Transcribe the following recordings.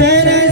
सरस्वती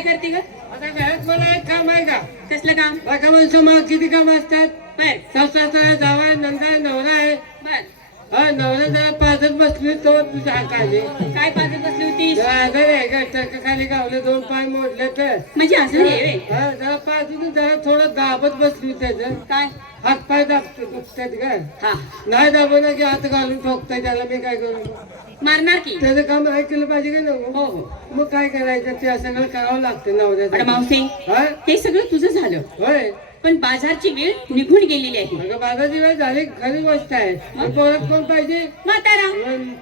काय करते ग? आता घरात मला एक काम आहे का? कसलं काम? बाका माणसं मग किती काम असतात? बर सासरा जावा नंदा नवरा आहे. बर. हा नवरा जरा पाजत बसली तो तुझ्या हाताने काय पाजत बसली होती? आजार आहे का? टक खाली गावले 2 पाय मोडले तर म्हणजे असं रे वे. हा जरा पाजून जरा थोडं दाबत बसली त्याचं काय? हात पाय दाबतो दुखतात का? हा नाही दाबवलं की हात घालून ठोकताय त्याला मी काय करू? मारणार की? त्याचं काम ऐकलं पाहिजे का नको? हो हो. मग काय करायचं ते सगळं करावं लागतं अरे नवऱ्याचं. मावशी, हा? हे सगळं तुझं झालं, होय पण बाजारची वेळ निघून गेलेली आहे. अगं बाजाची वेळ झाली खरी गोष्ट आहे. मग पोरात कोण पाहिजे? म्हातारा.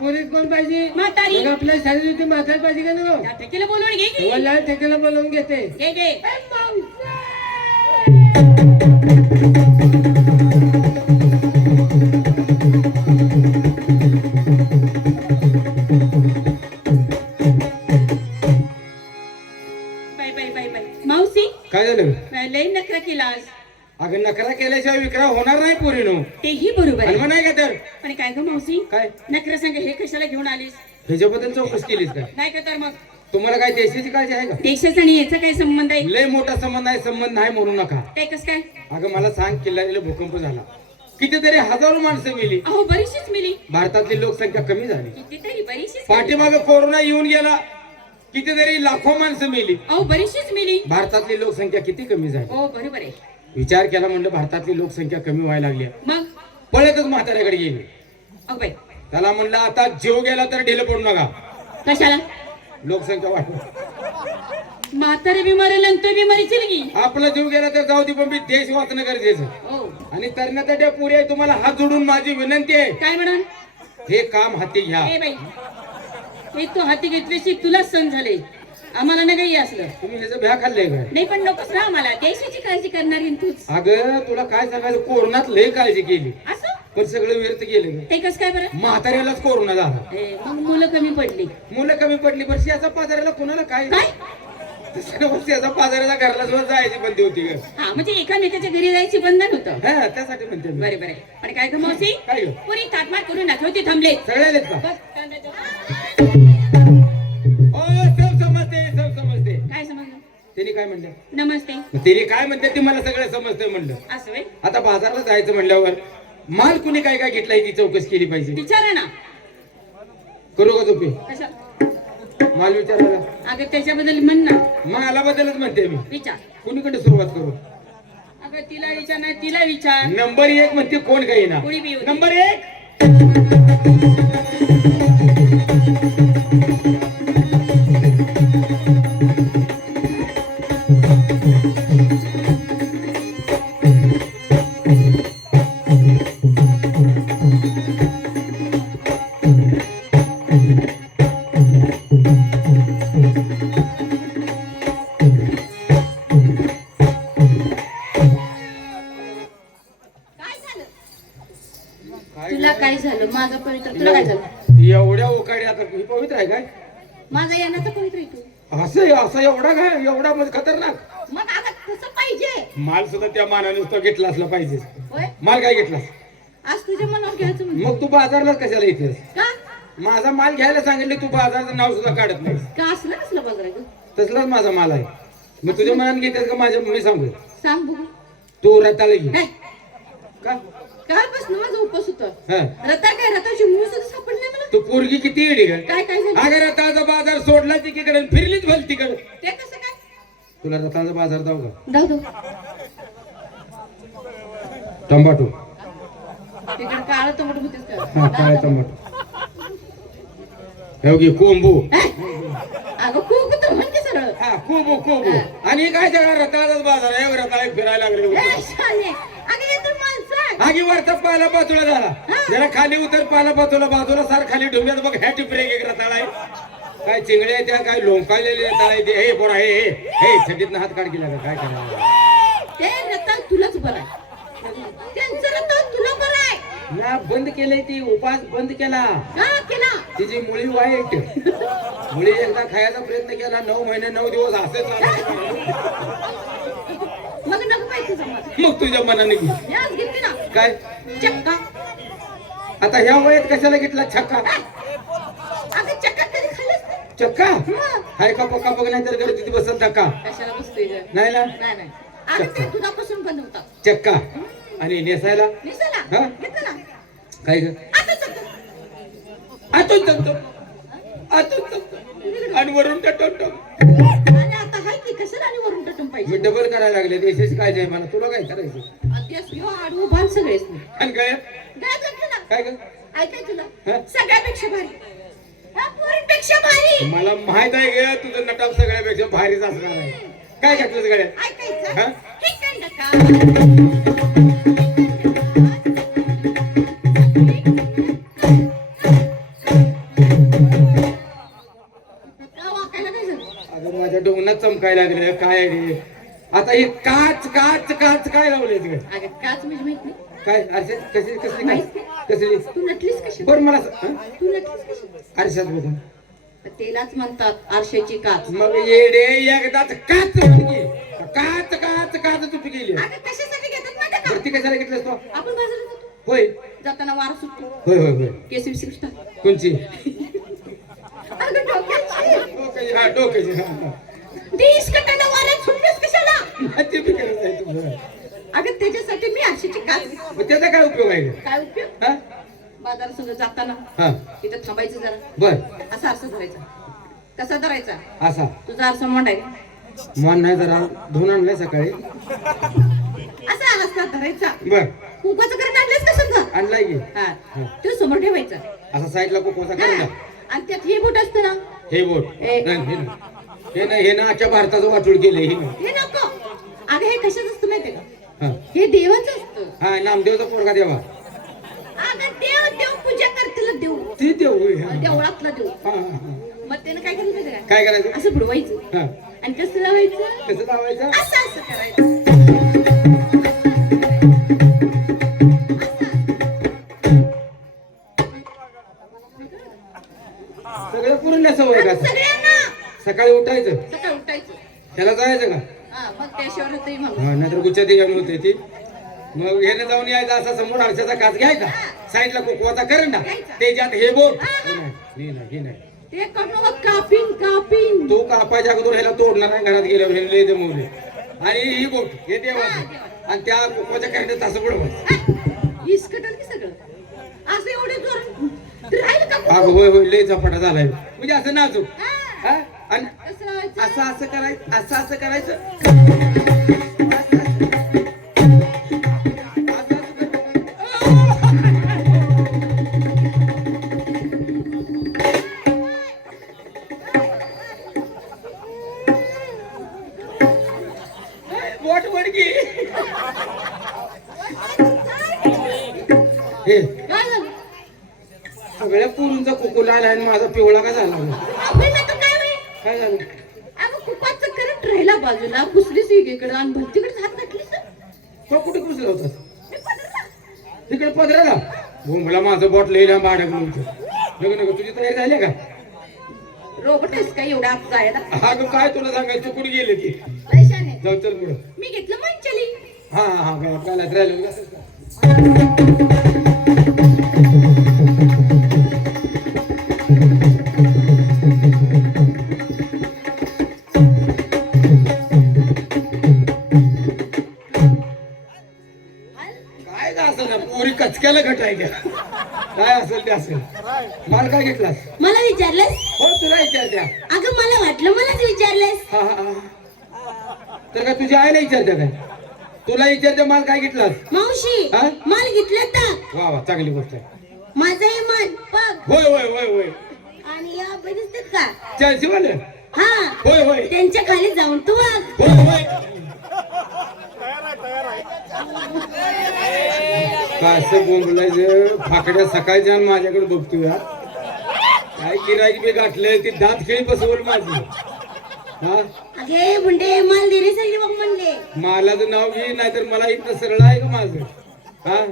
पोरीत कोण पाहिजे? म्हातारी. मग आपल्या शरीर होती म्हातारी पाहिजे का नको? त्या ठेकेला बोलवून घे की. वल्ला ठेकेला बोलवून घेते. घे घे. Bye bye bye bye. मावशी, काय झालं? लय नखरा केलास. अगं नकरा केल्याशिवाय विक्रा होणार नाही पोरीनो. तेही बरोबर आहे. नाही का तर पण काय ग मावशी, काय नखरा संग हे कशाला घेऊन आलीस? ह्याच्याबद्दल चौकशी केलीस का? नाही का तर मग तुम्हाला काय देशाची काळजी आहे का? देशाचा आणि याचा काय संबंध आहे? लय मोठा संबंध आहे. संबंध नाही म्हणू नका. काय कस काय? अगं मला सांग किल्ल्याला भूकंप झाला, कितीतरी हजारो माणसं मेली. अहो बरीचशीच मिली. भारतातली लोकसंख्या कमी झाली. कितीतरी बरीचशीच. पाठीमागे कोरोना येऊन गेला, कितीतरी लाखो माणसं मेली. अहो बरीचशीच मिली. भारतातली लोकसंख्या किती कमी झाली. हो बरोबर आहे. विचार केला म्हणलं भारतातली लोकसंख्या कमी व्हायला लागली. मग पळतच म्हाताऱ्याकडे गेली. अगं बाई, त्याला म्हणलं आता जीव गेला तर ढिलं पडू नका, कशाला? लोकसंख्या वाढ. म्हातारे बिमारी नंतर बिमारी चलगी. आपला जीव गेला तर जाऊ दे, पण मी देश वाचणं गरजेचं. हो. आणि तरणाच्या पुरी आहे, तुम्हाला हात जोडून माझी विनंती आहे, काय म्हणून? हे काम हाती घ्या. ए बाई, हे तू हाती घेतल्याशी तुला सण झाले, आम्हाला नाही काही असलं. तुम्ही ह्याचं भ्या खाल्लंय का? नाही पण नकोच ना आम्हाला. देशाची काळजी करणारी तूच. अगं तुला काय सांगायचं, कोरोनात लय काळजी केली असं पण सगळं व्यर्थ गेलं. ते कस काय बरं? म्हाताऱ्यालाच कोरोना झाला, मग मुलं कमी पडली. मुलं कमी पडली. पण शेजा पाजाऱ्याला कोणाला काय? काय? शेजा पाजाऱ्याला घराला सुद्धा जायची बंदी होती ग. हा म्हणजे एकामेकाच्या घरी जायची बंधन होतं. हा त्यासाठी म्हणते मी. बरे बरे. पण काय ग मावशी, काय ग? पुरी ताटमाट करून दाखवते थांबले. सगळे आलेत का? बस, कांद्याच्या- ओ सब समजते, सब समजते. काय समजलं? त्यांनी काय म्हणलं? नमस्ते. त्यांनी काय म्हणते ते मला सगळं समजतंय म्हणलं. असं व्हय? आता बाजारला जायचं म्हणल्यावर माल कुणी काय काय घेतलाय ती चौकशी केली पाहिजे. विचारा ना. करू का झोपे? कशा? माल विचारायला अगं त्याच्याबद्दल म्हण ना. माला बद्दलच म्हणते मी. विचार. कुणीकडे सुरुवात करू? अगं तिला विचार नाही, तिला विचार. नंबर 1 म्हणते कोण काही ना. कोणी बी येऊ दे. नंबर 1 तुला काय झालं? माझं पवित्र तुला काय झालं? एवढ्या ओकाडे आता ही पवित्र आहे काय? माझा येण्याचा पवित्र तू. असं एवढा काय? एवढा म्हणजे खतरनाक मग आता कसं पाहिजे? माल सुद्धा त्या मानाने तो घेतला असला पाहिजे. होय, माल काय घेतला? आज तुझ्या मनावर घ्यायचं म्हणजे. मग तू बाजारला कशाला येतेस? का? माझा माल घ्यायला सांगितले, तू बाजाराचं नाव सुद्धा काढत नाही. का असलं कसलं बाजार ग? तसलाच माझा माल आहे. मग तुझ्या मनाने घेतेस का माझ्या? मी सांगू सांग बघू. तू रताला घे. काय? का? कालपासून माझा उपवास होता. हा. रता काय, रताची मूळ सुद्धा सापडली नाही मला. तू पोरगी किती येडी का? काय काय झालं? अगं रताचा बाजार सोडला तिकडे फिरलीच भलतीकडे. ते कसं काय? तुला रताचा बाजार जाऊ का? जाऊ दो. टमाटो. तिकडे काळं टोमॅटो होतेच का? हा काय टमाटो. हे घे कोंबू. अगं खूप तर म्हणते सरळ. हा कोंबू कोंबू. आणि काय सगळा रताचाच बाजार आहे. रताला फिरायला लागले. ए, शाने. अगं हे तर माणसं. आगी वरचा पाला पाचोळा झाला. जरा खाली उतर पाला पाचोळा बाजूला सार खाली ढुंब्यात बघ. ह्या टिपरे एक रताळा आहे. काय चिंगड्या त्या काय लोंकाळलेले रताळा आहे ते. हे पोरा हे छडीतनं हात काढ केला काय करायला? ते रताळ तुलाच बरं आहे. त्यांचं रताळ तुला बरं आहे. ना बंद केलंय ती. उपास बंद केला. का केला? तिची मुळी वाईट. मुळी एकदा खायचा प्रयत्न केला. 9 महिने 9 दिवस असंच मग नको पाहिजे तुझं मत. मग तुझ्या मनाने घे. मी आज घेतली ना काय चक्का. आता ह्या वयात कशाला घेतला छक्का? अगं चक्का कधी खाल्लंस नाही? चक्का मग हाय का पक्का बघ नाही तर गर्दीत बसत धक्का कशाला बसतोय ग? नाही ना नाही नाही अगं ते दुधापासून बनवतात चक्का आणि नेसायला निसाला हा? घेतलं ना काय ग आता चक्क. आतून जमतो आतून जमतो आणि वरून टटोटो आणि आता हाय की कशाला आणि वरून टटून मी पाहिजे डबल करायला लागले देशाची काय जाय मला तुला काय करायचं अध्यास ह्यो आडवं भान सगळेच नाही आणि काय काय जमलं ना काय ग ऐकाय तुला हा? सगळ्यापेक्षा भारी हा, पोरींपेक्षा भारी मला माहित आहे ग तुझं नटाप सगळ्यापेक्षा भारीच असणार आहे काय घातलंस गड्यात ऐकायचं हा? हे काय नका वाकायला काय झालं अगं माझ्या डोंगणात चमकायला लागले काय आहे रे आता हे काच काच काच काय लावलेत ग अगं काच म्हणजे माहित नाही काय आरशात कसली कसली काय कसली तू नटलीस कशी बर मला तू नटलीस कशी आरशात बघून तेलाच म्हणतात आरशाची काच मग येडे एकदाच काच तुटली काच काच काच तुटली गेली अगं कशासाठी घेतात माहिती का वरती कशाला घेतलंस तो आपण बाजारात जातो होय जाताना वार सुटतो होय होय होय केस विसरतात कोणची अगं डोक्याची डोक्याची हा डोक्याची हा हा. तीस कटाला वाऱ्यात सुटतेस कशाला हा, ते बी करत आहे तुझं अगं त्याच्यासाठी मी आरशाची काच घेतली. मग त्याचा काय उपयोग आहे ग? काय उपयोग हा बाजारात सगळं जाताना हा तिथं थांबायचं जरा बर असा आरसा धरायचा कसा धरायचा असा तुझा आरसा मोंड आहे मान नाही जरा धुवून आणलाय सकाळी असा आरसा धरायचा बर कुंकाचं करत आणलेस का समजा आणलाय की हा तो समोर ठेवायचा असा साईडला कोकोचा हा. करूया आणि त्यात हे बोट असतं ना हे बोट हे. नाही, हे नाही. हे नाही हे ना अख्ख्या भारताचं वाटूळ केलंय हे नाही. हे नको अगं हे कशाच असतं माहितीये का हा हे देवाचं असतं हा नामदेवचा पोरगा देवा अगं देव देव पूजा करतेला देव ती देव होय, हा. देवळातला देव हा, हा, हा. मग त्यानं काय करायचं माहितीये का काय करायचं असं बुडवायचं हा आणि कसं लावायचं कसं लावायचं असं असं करायचं सगळं पूर्ण सवय का सगळ्यांना सकाळी उठायचं सकाळी उठायचं त्याला जायचं का हा मग त्याशिवाय होतंय म्हणून हा नाहीतर गुच्छा त्याच्यावर होते ती मग हेनं जाऊन यायचं असा समोर आरशाचा काच घ्यायचा साईडला कोकवाचा करंडा त्याच्यात हे बोट हे नाही हे नाही ते करू नका कापीन कापीन तू कापायच्या अगोदर ह्याला तोडणार नाही घरात गेल्यावर ह्याला लय जमवले आणि ही बोट हे देवाचं आणि त्या कोकवाच्या करंड्यात असं बुडवायचं इसकटल की सगळं असं एवढे जोर राहील का अगं होय होय लय झपाटा झालाय म्हणजे असं नाचू हा. हा? आणि कसं लावायचं असं असं करायचं असं असं करायचं असं असं. बोट वडकी हे काय झालं सगळ्या पोरींचा कुकुला आला आणि माझा पिवळा का झाला आपण आता काय होईल काय झालं अगं कुपाचं करंट राहिला बाजूला घुसलीस एकीकडे आणि भलतीकडे हात घातलीस तो कुठे घुसला होता तिकडे पदराला हो मला माझं बॉट लई लांब अडकलं होतं नको नको तुझी तयारी झाली का रोबोट आहेस का एवढा आत जायला अगं काय तुला सांगायचं चुकून गेले ती पैशाने जाऊ चल पुढं मी घेतलं मंचली हा हा काय राहिलं काय का असेल ना पोरी कचक्याला घटायच्या काय असेल ते असेल माल काय घेतलास मला विचारलंस हो तुला विचारत्या अगं मला वाटलं मलाच विचारलंस हा हा हा. तर का तुझ्या आईला विचारत्या काय तुला विचारते माल काय घेतलास मावशी हा? माल घेतलं तर वा वा चांगली गोष्ट आहे माझा हे मान पग होय होय होय होय आणि या बघितलं का चाळीस वाले हा होय होय त्यांच्या खाली जाऊन तू वाग होय होय काय असं बोंबलायचं फाकड्या सकाळच्या आणि माझ्याकडे बघतो या काय गिराईक बी गाठलंय ती दात खेळी बसवल माझी हा अगे बुंडे माल दिले सगळे बघ म्हणले मालाचं नाव घे नाहीतर मला इथं सरळ आहे का माझं हा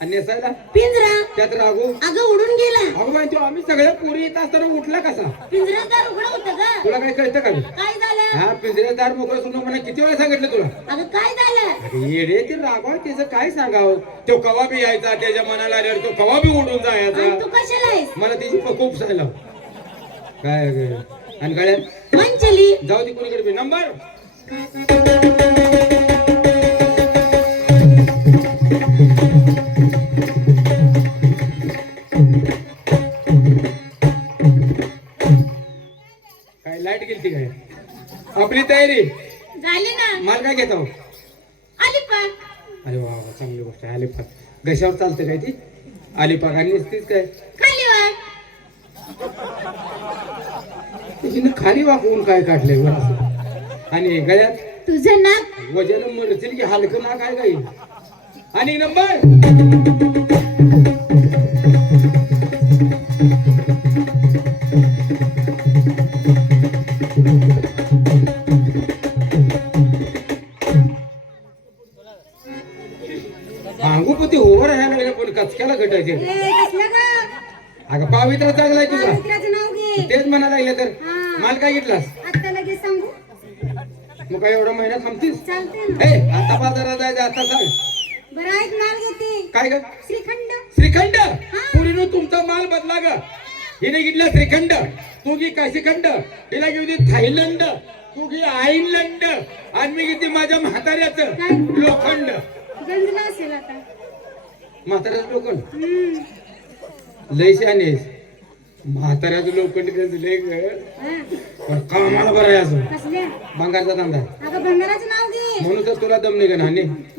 आणि नेसायला पिंजरा त्यात रागू अगं उडून गेला अगं माहिती आम्ही सगळ्या पोरी येत असताना उठला कसा पिंजरादार उघडं होतं का तुला काय कळतं का काय झालं हा पिंजऱ्यादार मोकळं सोडून मला किती वेळा सांगितलं तुला अगं काय झालं अरे येडे ते रागवा त्याचं काय सांगावं तो कवा बी यायचा त्याच्या मनाला आल्यावर तो कवा बी उडून आणि जायचा तू कशाला आहेस मला त्याची खूप सायला काय ग आणि गळ्यात मंचली. जाऊ दे कुणीकडे बी नंबर. काय लाईट गेली काय? आपली तयारी झाली ना. माल काय घेतो? अलिबाग. अरे वा वा, चांगली गोष्ट आहे. अलिपाक घशावर चालते काय ती? अलिपाक आणि नुसतीच काय खाली वाग. तिने खाली वाकवून काय काढलंय वर असं? आणि गळ्यात तुझं नाक. वजन मरतील की हलकं ना काय काही. आणि नंबर अंगुपती ओव्हर राहायला लागले पण कचक्याला घटायचे. अगं पावित्र चांगलाय तुझा. नाव घे. तेच म्हणायला लागले तर हा. माल काय घेतलास? आता लगेच सांगू. मग काय एवढा महिना थांबतीस? चालते ना. ए आता बाजारात जायचं आता सांग. बरं ऐक, माल घेते. काय ग? श्रीखंड. श्रीखंड. पुरीनो तुमचा माल बदला ग. हिने घेतला श्रीखंड, तू घे काशीखंड. हिला घेऊ दे थायलंड, तू घे आईलंड. आणि मी घेते माझ्या म्हाताऱ्याचं लोखंड. गंजला असेल आता. म्हाताऱ्याचं लोखंड हम्म. लय शानेस. म्हाताऱ्याचं लोखंड गंजले ग. हा. पण कामाला बरं आहे अजून. कसल्या? भंगारचा धंदा. अगं भंडाराचं नाव घे. म्हणून तर तुला दम निघा ना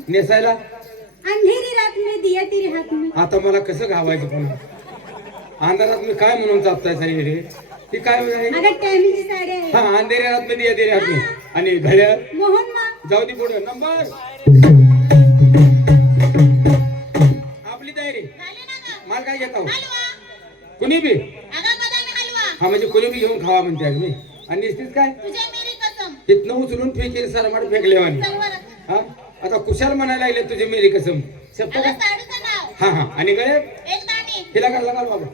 नेसायला. अंधेरी रात में दिया तेरे हात में. आता मला कसं घावायचं पुन्हा अंधारात मी काय म्हणून चापताय साई रे? ती काय म्हणाली? अगं टॅमीची साडी आहे. हा अंधेऱ्या रात मध्ये येते रात मी. आणि घड्याळ मोहन मा. जाऊ दे पुढे नंबर. आपली तयारी. माल काय घेता कुणी बी? हा म्हणजे कुणी बी घेऊन खावा म्हणते आज मी. आणि निश्चित काय इथनं उचलून फेकेल सरमाड फेकलेवानी. हा आता कुशाल म्हणायला लागले तुझे मेरी कसम शब्द का? हा हा. आणि गळे हिला घालला घाल बाबा.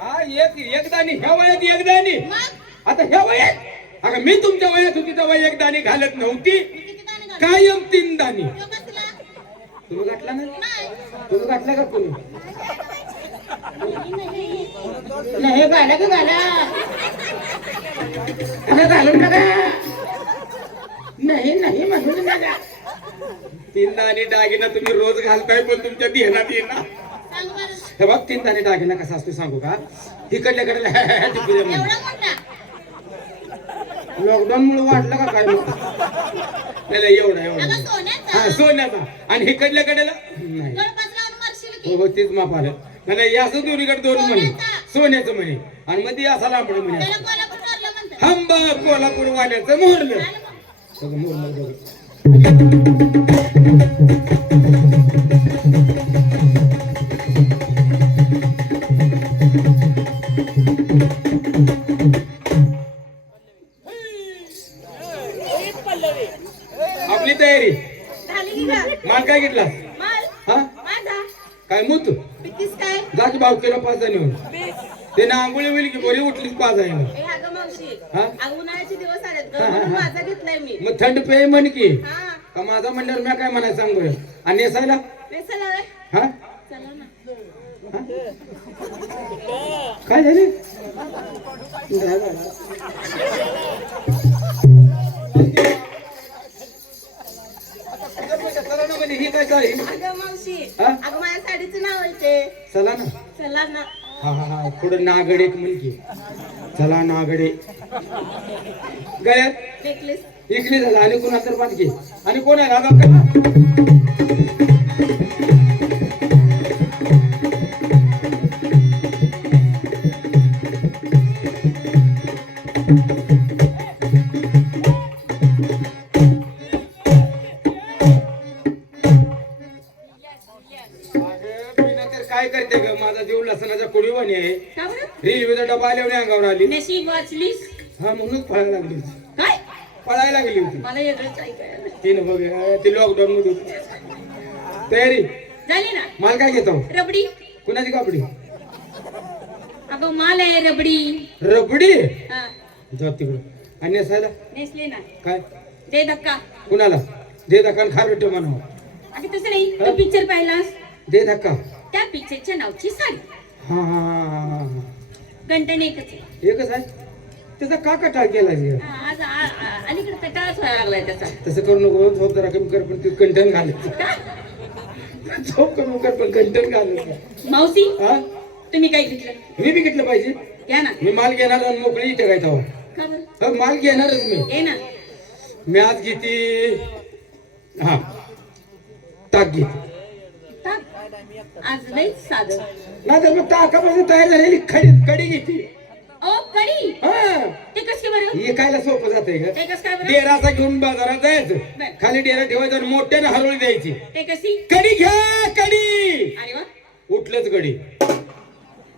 हा एक दाणी ह्या वयात एक दाणी. आता ह्या वयात अगं मी तुमच्या वयात होती तेव्हा एक दाणी घालत नव्हती. कायम 3 दाणी. तुम्ही घातला ना? तुम्ही घातला का कोणी? नाही घाला का घाला घालून टाका. नाही नाही म्हणून नका. 3 दाणी दागिना तुम्ही रोज घालताय पण तुमच्या ध्यानात येणार. हे बघ 3 दाणे दागिना कसा असतो सांगू का? इकडल्याकडे लॉकडाऊन मुळे वाढलं का काय? नाही एवढा हा सोन्याचा. आणि इकडल्याकडेला नाही. हो हो तेच माप आलं. नाही असं दोन्हीकडे 2 म्हणे सोन्याचं म्हणे आणि मध्ये असा लांबड म्हणे. हंबा कोल्हापूर वाल्याचं मोरलं सगळं मोरलं. आपली तयारी. माल काय घेतला? हा काय मूत जा की भाऊ केला 5 जणी. ते ना आंघोळी होईल की बरी उठलीच 5 आहे. उन्हाळ्याचे दिवस आलेत माझा घेतलाय मी. मग थंड पेय म्हण की का माझा म्हणल्यावर मी काय म्हणायचं सांग बरं. आणि नेसायला हा काय झाले? ही काय चालेल? अगं माझ्या साडीचं नाव आहे ते. चला ना. चला ना. हा हा हा थोडं नागडे म्हण की. चला नागडे. गळ्यात नेकलेस. इकडे झाला आणि कोणा तर पाच घे. आणि कोण आहे राधा का? काय करते ग? माझा जीव लसणाचा कुडीवाणी आहे. रेल्वेचा डबा आल्यावर अंगावर आली. नशीब वाचलीस. हा म्हणून पळायला लागली. काय पळायला लागली होती. मला वेगळंच ऐकायला. तिने बघ ती लॉकडाऊन मध्ये होती. तयारी झाली ना. माल काय घेतो? रबडी. कुणाची कापडी? अगं माल आहे रबडी. रबडी हा जा तिकडं. आणि नेसायला नेसले ना. काय? दे धक्का. कुणाला? दे धक्का खार भेटतो म्हणून. अगं तसं नाही. तो पिक्चर पाहिलास? दे धक्का. त्या पिक्चरच्या नावची साडी. हा हा हा हा गंटन एकच आहे. एकच आहे. त्याचा का कटाळ केला रे? आज अलीकडे कटाळच व्हायला लागलाय त्याचा. तसं करू नको, झोप जरा कमी कर, पण ते कंटन घालायचं. झोप कमी कर, पण कंटन घालायचं. मावशी हा, तुम्ही काय घेतलं? मी बी घेतलं पाहिजे. घ्या ना. मी माल घेणार आणि मोकळी इथे काय तेव्हा. का बरं? हा, माल घेणारच मी. ये ना. मी आज घेते, हा ताक घेते. टाक. आज लई साधं. नाही तर मग ताकापासून तयार झालेली कडी घेते. ओ कढी. हा, ते कशी बरं? हे खायला सोपं जातंय का? ते कसं काय बरं? डेराचा घेऊन बाजारात जायचं, बरं. खाली डेरा ठेवायचा आणि मोठ्याने हरवळी द्यायची. ते कशी? कडी घ्या, कडी. अरे वा. उठलंच कडी.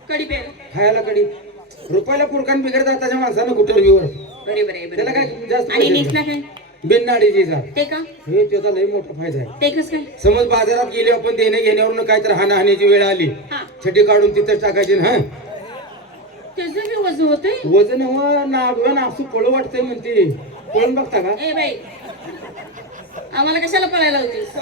कढी प्यायला. खायला कडी. रुपयाला पुरकान बिगर जाताच्या माणसानं कुठं बरे बरे त्याला काय जास्त आणि नेसला काय? बिननाडीची जा. ते का? हे त्याचा लय मोठा फायदा आहे. ते कसं काय? समज बाजारात गेले आपण, देणे घेण्यावरून काहीतरी हाणाहानीची वेळ आली, हा. छटी काढून तिथं टाकायची ना. त्याचं बी वजन होतंय. वजन नागव्या नासू पळू वाटतंय म्हणते. पळून बघता का? ए बाई, आम्हाला कशाला पळायला होतीस?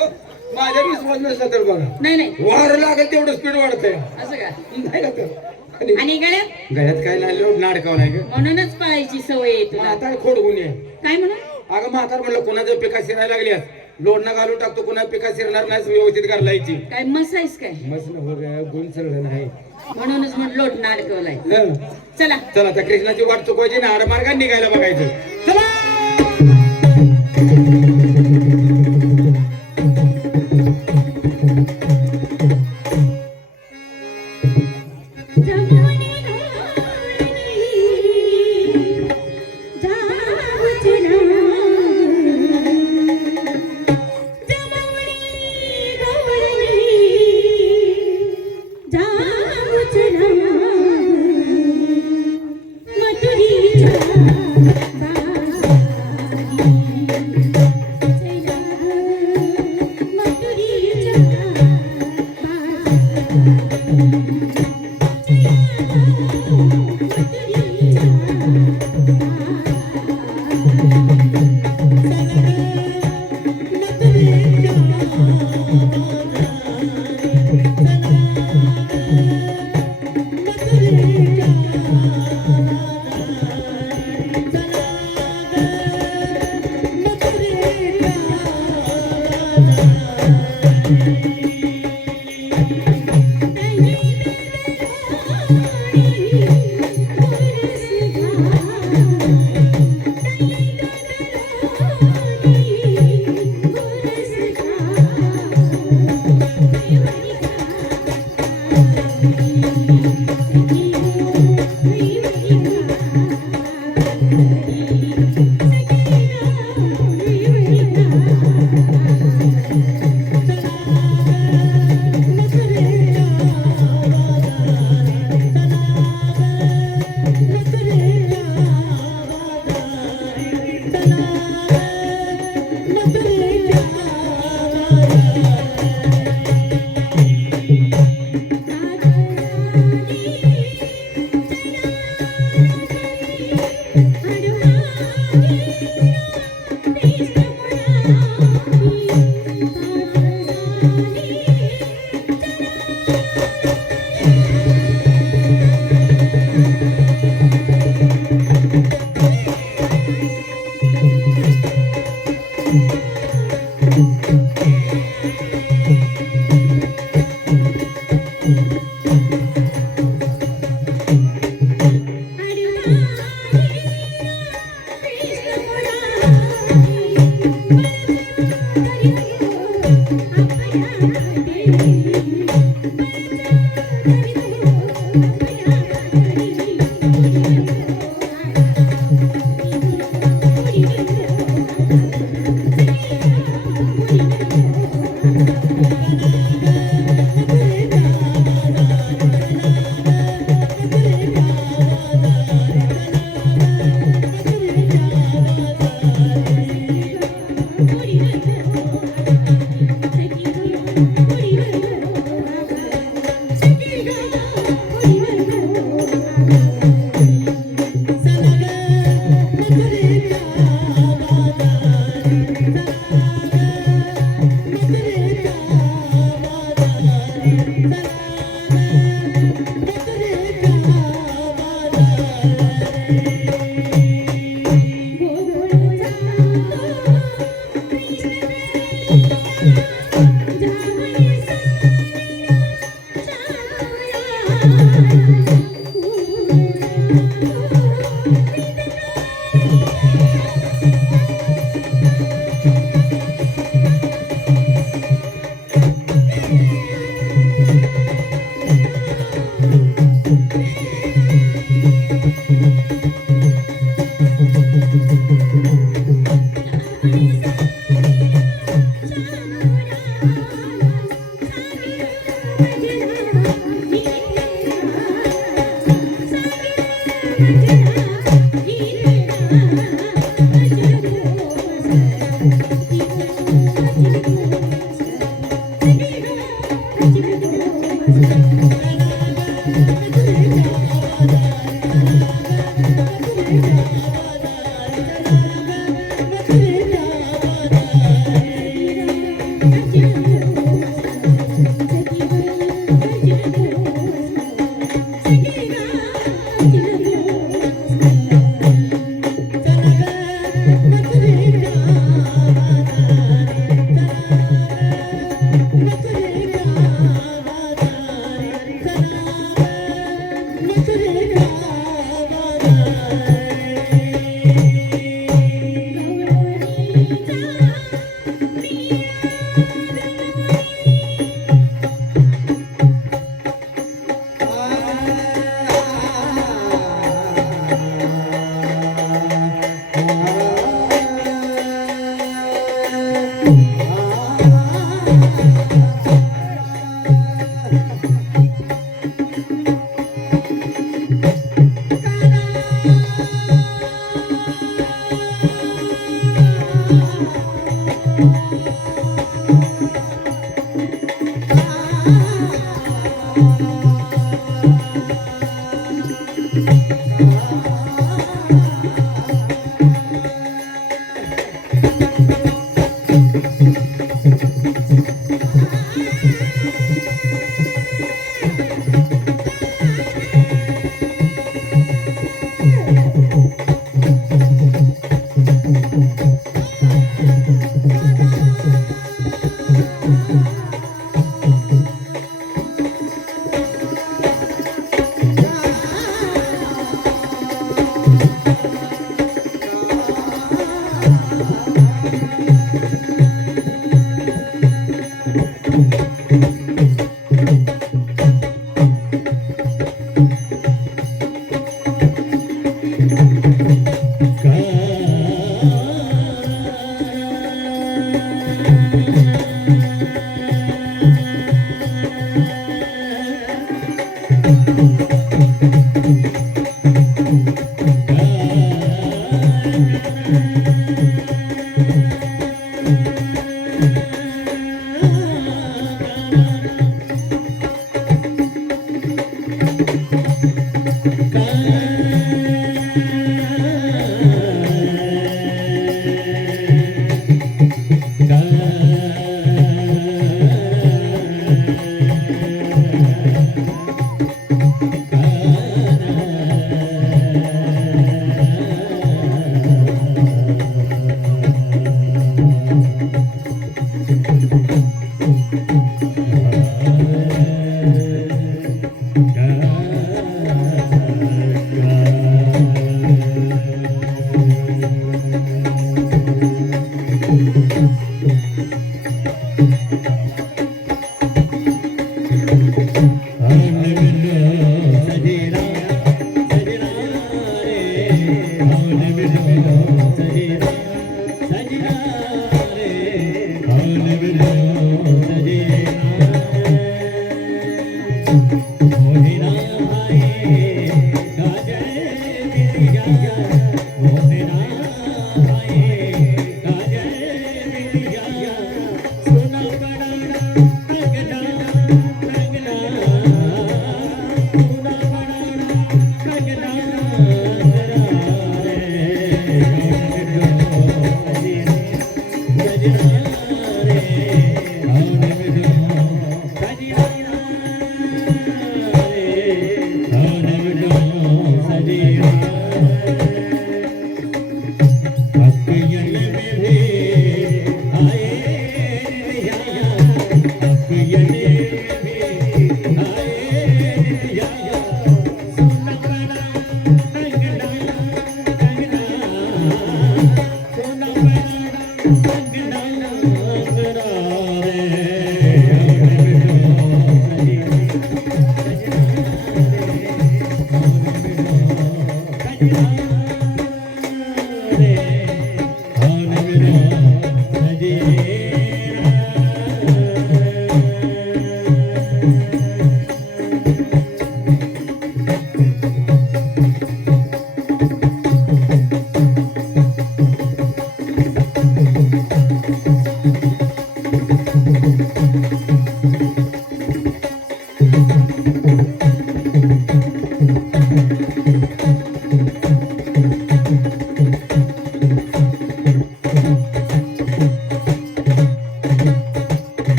माझ्या विश्वास नसला तर बघा, नाही नाही वार लागेल तेवढं स्पीड वाढतंय. असं का? नाही का तर? आणि गळ्यात गळ्यात काय लागलं नाडकाव नाही का? म्हणूनच पळायची सवय आहे तुला. म्हातार खोडगुणी आहे. काय म्हणा? अगं म्हातार म्हणलं कोणाचं पिका शिरायला लागल्यास लोडणं घालून टाकतो, कोणा पिका शिरणार नाही, व्यवस्थित घालायची. काय मसाईस काय? मस्त हो गया, गुण सरळ नाही. म्हणूनच म्हटलं लोट अडकवलाय. हं. चला चला त्या कृष्णाची वाट चुकवायची ना, मार्गाने निघायला बघायचं. चला.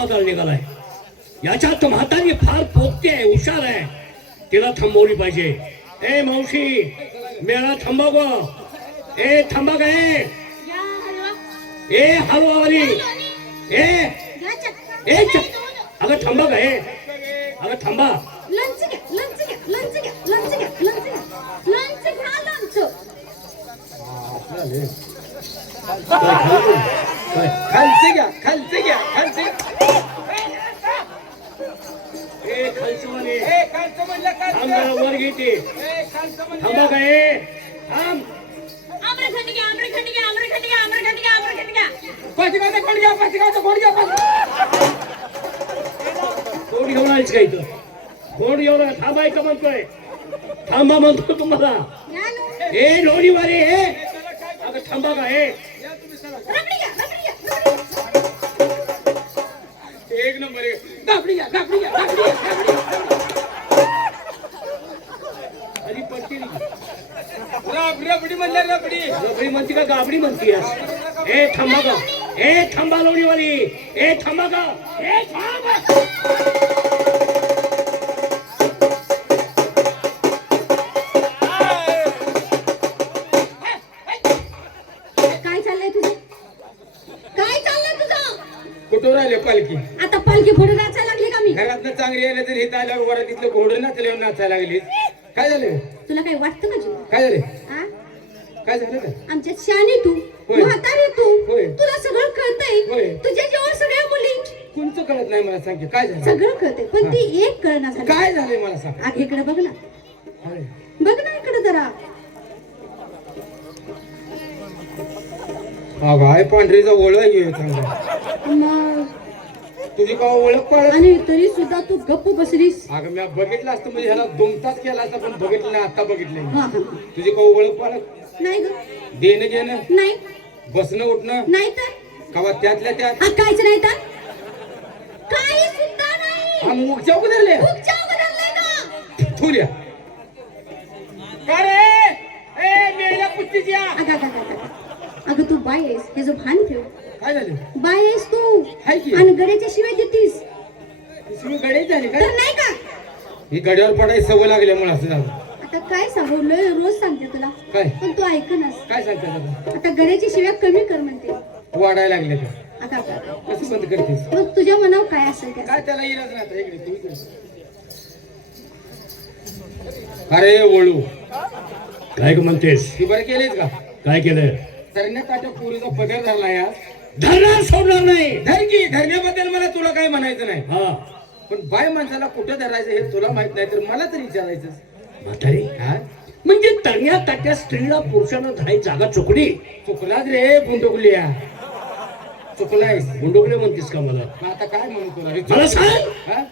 बाजारात निघालाय. याच्यात म्हातारी फार पोकती आहे, हुशार आहे, तिला थांबवली पाहिजे. ए मावशी, मेळा थांबा ग. ए थांबा ग. ए हलवावाली. ए ए अगं थांबा ग. अगं थांबा. लंच घ्या, लंच घ्या, लंच घ्या, लंच घ्या, लंच घ्या, लंच घ्या, लंच. खालचे घ्या, खालचे घ्या, खालचे. ए खालचवाली. ए, खालचं म्हणलं थांब खालचं. जरा, वर घेते. ए, खालचं म्हणलं. थांबा ग. ए थांब. आम्रखंड घ्या, आम्रखंड घ्या, आम्रखंड घ्या, आम्रखंड घ्या, आम्रखंड घ्या. पाचगावचं कोण घ्या, पाचगावचं कोण घ्या, कोण घेऊन आलीस का इथं? कोण घेऊन आला? थांबायचं म्हणतोय. थांबा म्हणतो तुम्हाला. ए लोणीवाले. ए अगं थांबा का. ए रबडी घ्या, रबडी घ्या, रबडी घ्या. एक नंबर आहे. दाबडी घ्या, दाबडी घ्या, दाबडी घ्या, दाबडी घ्या. आधी पडते रबडी म्हणलं रबडी. रबडी म्हणते का गाबडी म्हणते? ए थांबा का. ए थांबा लोणीवाली. ए थांबा का. ए थांबा. काय चाललंय तुझं? काय चाललंय तुझं? कुठं राहिले पालखी? आता पालखी पुढे नाचायला लागली का मी? घरातनं चांगली आले तर इथं आल्यावर वरात तिथलं घोडं नाचल्यावर नाचायला लागली. काय झालं? तुला काय वाटतं का जीवा? काय झालं? हा? काय झालं काय? आमच्यात शहाणी तू, होय. म्हातारी तू, होय. तुला सगळं कळतंय. होय. तुझ्या जेव्हा सगळ्या मुली कोणचं कळत नाही मला सांग की. काय झालं? सगळं कळतंय, पण ती एक कळना झाली. काय झालंय मला सांग. आग इकडे बघ ना, अरे, बघ ना इकडे जरा. अगं आहे पांढरीचा ओळख आहे चांगला. मग तुझी का ओळख पाळत? आणि तरी सुद्धा तू गप्प बसलीस. अगं मी बघितलं असतं म्हणजे ह्याला दुमताच केला असता, पण बघितलं नाही, आता बघितलं. हा हा. तुझी का ओळख पाळत? नाही ग, देणं घेणं, नाही, बसणं उठणं, नाही तर कवा त्यातल्या त्यात. हा, काहीच नाही तर काही सुद्धा नाही. हा मुगच्या उघडले खूप चाव बदललंय का? थुल्या. का रे? ए मेल्या कुस्तीची या. अगं अगं अगं अगं. अगं तू बाय आहेस, हे जो भान ठेव. काय झालं? बाय आहेस तू हाय की? आणि गड्याच्या शिवाय देतीस तुम्ही गडे झाली तर काय? नाही का? ही गड्यावर पडायची सवय लागल्यामुळे असं झालं. आता काय सांगू, लय रोज सांगते तुला, काय पण तू ऐकनस. काय सांगतात आता? आता गड्याची शिव्या कमी कर म्हणते. वाढायला लागले का? आता आता. कसं बंद करतेस? मग तुझ्या मनावर काय असेल ते. काय त्याला इलाज नाही आता. इकडे तू इकडे. अरे वळू, काय ग म्हणतेस? ती बरं केलीस का? काय केलं? तरण्या काट्या पुरीचा पगार धरला या. धरणार सोडणार नाही. धरकी धरण्याबद्दल मला तुला काही म्हणायचं नाही, हा पण बाय माणसाला कुठं धरायचं हे तुला माहित नाही तर मला तरी विचारायचं. म्हातारी, हा? म्हणजे तण्या ताट्या स्त्रीला पुरुषानं धाई जागा चुकली. चुकलाच रे बुंडुकलिया, चुकलायस. गुंडोकले म्हणतेस का मला? मग आता काय म्हणू तुला? मला सांग, हा?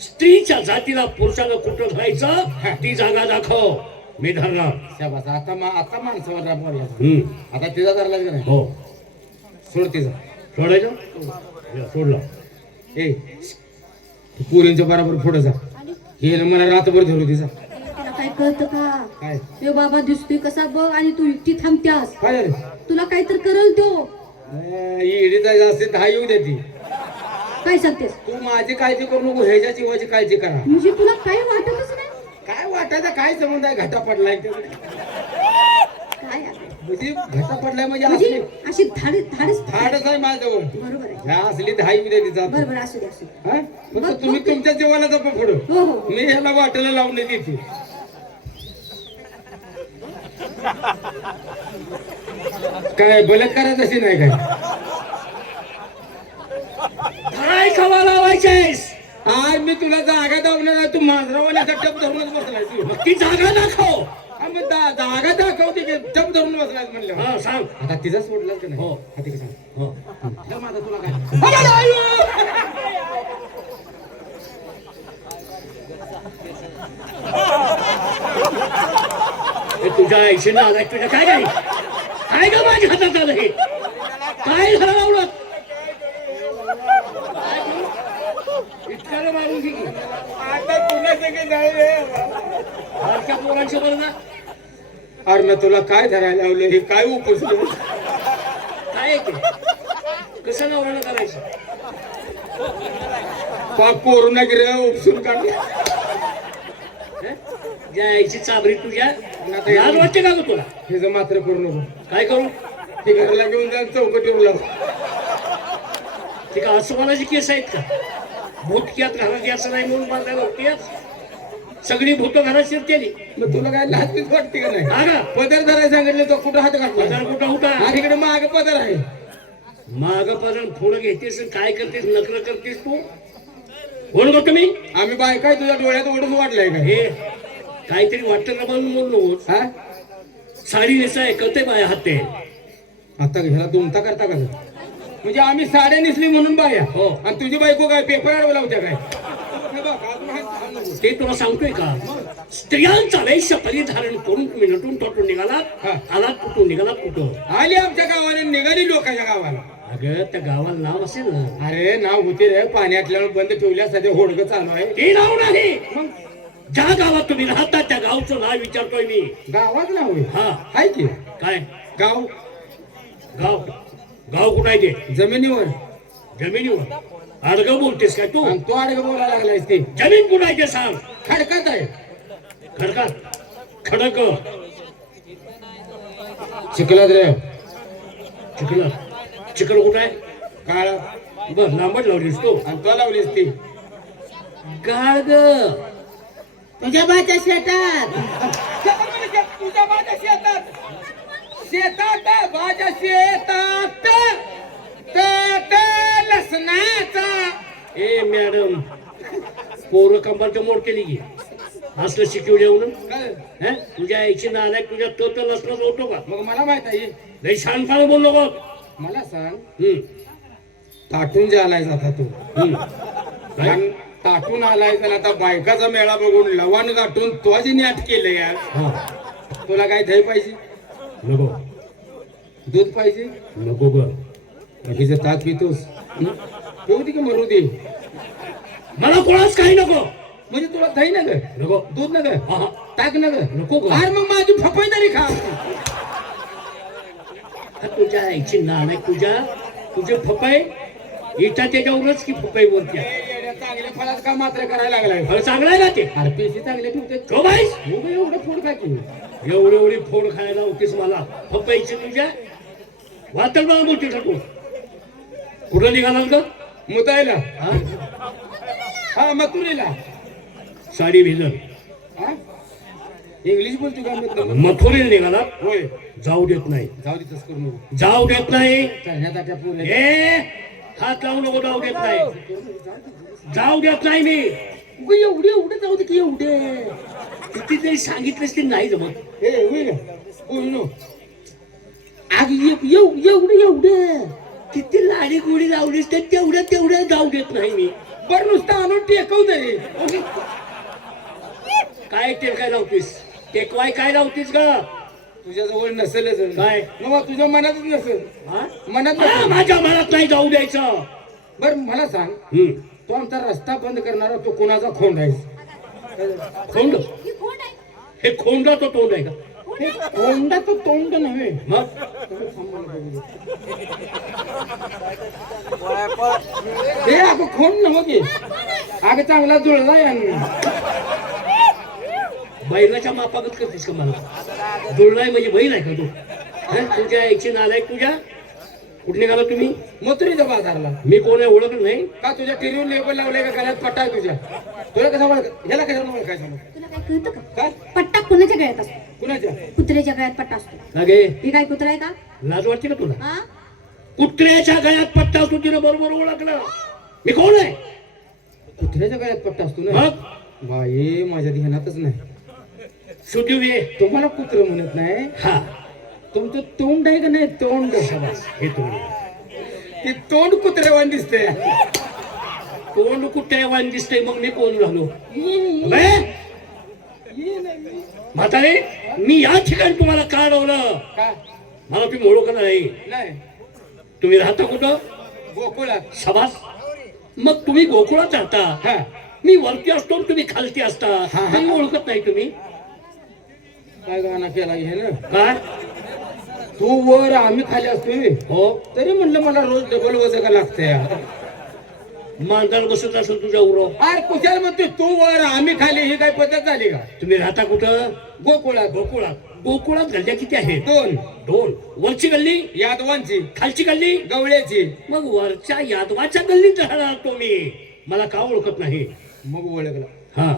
स्त्रीच्या जातीला पुरुषानं कुठं धरायचं ती जागा दाखव, मी धरणार. शाबास. आता माणसावर राबवर या. हम्म. आता तिचा धरला का नाही? हो. सोड तिचा. सोडायचं? सोडला. ए पुरींच्या बरोबर पुढे जा. हे ना मला रातभर धरू तिचा. तुला काय कळतं का? काय हे बाबा दिसतोय कसा बघ, आणि तू एकटी थांबत्यास. काय झालं? तुला काय तर करल तो. इडीचा जास्त दहा येऊ दे ती. काय सांगतेस? तू माझी काळजी करू नको, ह्याच्या जीवाची काळजी करा. म्हणजे तुला काही वाटतच नाही. काय वाटायचं? काय संबंध आहे? घाटा पडलाय त्याचा. काय आहे? म्हणजे घाटा पडलाय म्हणजे म्हणजे असली अशी धाडस धाडच आहे माझ्याजवळ. बरोबर आहे. ह्या असली दहा येऊ दे तिचा. बरोबर, असू दे असू दे. हा? फक्त तुम्ही तुमच्या जीवाला जपा पुढं. हो हो. मी ह्याला वाटायला लावून देते. काय बलात्कारात अशी नाही काय? काय खवा लावायचेस? आज मी तुला जागा दावणार आहे, तू मांजरावाल्याचा टप धरूनच बसलाय तू. मग ती जागा दाखव. हा, मग जागा दाखवते की टप धरून बसलाय म्हणलं. हा सांग. आता तिचा सोडला का नाही? हो. हा, ठीक आहे, सांग. हो. जा माझा तुला काय? हे तुझ्या ऐशीनं आलाय. तुझ्या काय काय काय ग माझ्या हातात आलं हे? काय झालं लावलं? इतक्याला मारून घे की. आता तुला सगळे जाऊ दे. बारक्या पोरांच्या बरोबर अरे ना तुला काय धरायला लावलं? हे काय उपसलं? काय आहे ते? कसं नवऱ्यानं करायचं? पाप कोरोना गिऱ्या उपसून काढला. जायची चाबरी तुझ्या आता लाज वाटते का ग तुला? हे जर मात्र करू नको. काय करू? ते घराला घेऊन जा चौकटीवर लाव. ते का अस्वलाची केस आहेत का? भूतक्यात घरात यायचं नाही म्हणून बांधायला होती. सगळी भूत घरात शिरतेली. मग तुला काय लाजमीच वाटते का नाही? हा का? पदर धरायला सांगितलं तो कुठं हात घातला? पदर कुठं होता? हा तिकडे माग पदर आहे. माग पर्यंत पुढं घेतेस आणि काय करतेस? नकर करतेस तू? कोण गो तुम्ही? आम्ही बाय काय तुझ्या डोळ्यात ओढून वाटलाय का? हे काहीतरी वाटतं का म्हणून बोललो. हा साडी नेसाय कते बाय हाते. आता ह्याला दुमता करता का? म्हणजे आम्ही साड्या नेसली म्हणून बाया हो. आणि तुझी बायको काय पेपर अडवला होत्या काय? हे बघ, अजून हात नको. ते तुला सांगतोय का? स्त्रियांचा वेश परिधारण करून तुम्ही नटून तटून निघालात. हा. आलात कुठून? निघालात कुठं? आली आमच्या गावाने निघाली लोकांच्या गावाला. अगं त्या गावाला नाव असेल ना. अरे नाव होते रे पाण्यातल्या बंद ठेवल्या सध्या होडग चालू आहे. ते नाव नाही. मग ज्या गावात तुम्ही राहता त्या गावचं नाव विचारतोय मी. गावात नाव आहे. हा. हाय की काय गाव गाव? गाव कुठं आहे ते? जमिनीवर. जमिनीवर. अडग बोलतेस काय तू? आणि तो अडग बोलायला लागलायस ते. जमीन कुठं आहे ते सांग. खडकात आहे. खडका खडक चिखलात रे. चिखल. चिखल कुठं आहे? काळा. बर लांबट लावलीस तू. आणि तो लावलीस ती. गाळ ग. तुझ्या बाच्या शेतात. तुझ्या माझ्या शेतात. शेतात माझ्या शेतात लसणाचा. ए मॅडम पोरं कंबारचं मोड केली की असलं शिकवलं येऊन. काय? तुझ्या आईची नालायक तुझ्या तो लसणाच होतो का? मग मला माहित आहे. लई छानपणे बोल नको. मला सांग हम्म. ताटून जे आलाय आता तू. काय? आणि ताटून आलाय तर आता बायकाचा मेळा बघून लवाण गाठून तो जी नाट केलं यार. हा. तुला काय दही पाहिजे? नको दूध पाहिजे? नको ग. बाकीचं ताक पितोस? ठेवू दे की मरू दे. मला कोणाच काही नको. म्हणजे तुला दही ना ग, नको. दूध ना ग, हा. ताक ना ग, नको ग. अरे मग माझी फपाई तरी खा. तुझ्या आईची नालायक तुझे फपाई इटा त्याच्यावरच की फपाई वरती आहे. चांगल्या फळात का मात्र करायला लागलाय? फळ चांगलं आहे ना ते. अरे पेशी चांगले ठेवते. तो बाईस एवढं फोड का की? एवढी फोड खायला होतीस मला फपाईची तुझ्या. वातल मला बोलते का तू? कुठं निघाला ग? मुतायला. हा? हा मथुरेला. साडी भिजल. हा इंग्लिश बोलतो का? मतलब मथुरेला निघाला. होय. जाऊ देत नाही. जाऊ दे तसं करू नको. जाऊ देत नाही. चालण्यात त्या पुरे ए हात लावू नको. जाऊ देत नाही. जाऊ देत नाही मी. एवढे जाऊ दे की एवढे. किती तरी सांगितलंस ते नाही जमत. हे होईल नो. अग एवढे किती लाडी गोडी लावलीस ते तेवढ्या जाऊ देत नाही मी. बर नुसतं आणून टेकव दे. काय टेकाय लावतीस? टेकवाय काय लावतीस ग? तुझ्या जवळ नसेलच काय? मग तुझ्या मनातच नसेल. हा? मनात हा, नसेल. माझ्या मनात नाही जाऊ द्यायचं. बर मला सांग, हम्म. तो आमचा रस्ता बंद करणारा तो कोणाचा खोंड आहे? खोंड. ही कोण आहे? हे खोंडा तो तोंड आहे का? हे खोंडा तो तोंड नव्हे. मग हे अगं खोंड नव्ह की. अगं चांगला जुळला यांना. बैलाच्या मापागत करतेस का मला? जुळलाय म्हणजे बैल आहे का तू? हं? तुझ्या आईची नालायक तुझ्या. कुठे निघाला तुम्ही? मथुरीच्या बाजारला. मी कोण आहे ओळखत नाही. का तुझ्या टीव्हीवर लेबल लावले का गळ्यात पट्टा आहे तुझ्या? तुला कसा ओळख? ह्याला कशाला ओळखायचं मग? तुला काय कळतं का? काय? पट्टा कोणाच्या गळ्यात असतो? कुणाच्या? कुत्र्याच्या गळ्यात पट्टा असतो. अगे ही काय कुत्रा आहे का? लाज वाटते का तुला? हा? कुत्र्याच्या गळ्यात पट्टा असतो. तिनं बरोबर ओळखलं. मी कोण आहे? कुत्र्याच्या गळ्यात पट्टा असतो ना? मग बाई माझ्या ध्यानातच नाही. सुदिवे. तुम्हाला कुत्र म्हणत नाही. हा तुमचं तोंड आहे का नाही? तोंड. हे तोंड. ते तोंड कुत्र्यावान दिसतंय. तोंड कुठे वाण दिसतंय. मग मी कोण झालो? म्हातारे मी या ठिकाणी तुम्हाला का अडवलं? का? मला तुम्ही ओळखत नाही. नाही तुम्ही राहता कुठं? गोकुळात. सभास. मग तुम्ही गोकुळात राहता. हा मी वरती असतो आणि तुम्ही खालती असता. हा. तुम्ही ओळखत नाही तुम्ही. काय गाणं केला हे ना? काय? तू वर आम्ही खाली असतोय. हो तरी म्हणलं मला रोज डबल वजन का लागतंय. मांजर बसत असेल तुझ्या उराव. अरे कुशाल म्हणतोय तू वर आम्ही खाली, ही काय पद्धत झाली का? तुम्ही राहता कुठं? गोकुळात. गोकुळात. गोकुळात गल्ल्या किती आहेत? 2. 2. वरची गल्ली, यादवांची, खालची गल्ली, गवळ्याची. मग वरच्या यादवाच्या गल्लीत राहणार तो मी. मला का ओळखत नाही? मग ओळखला. हा,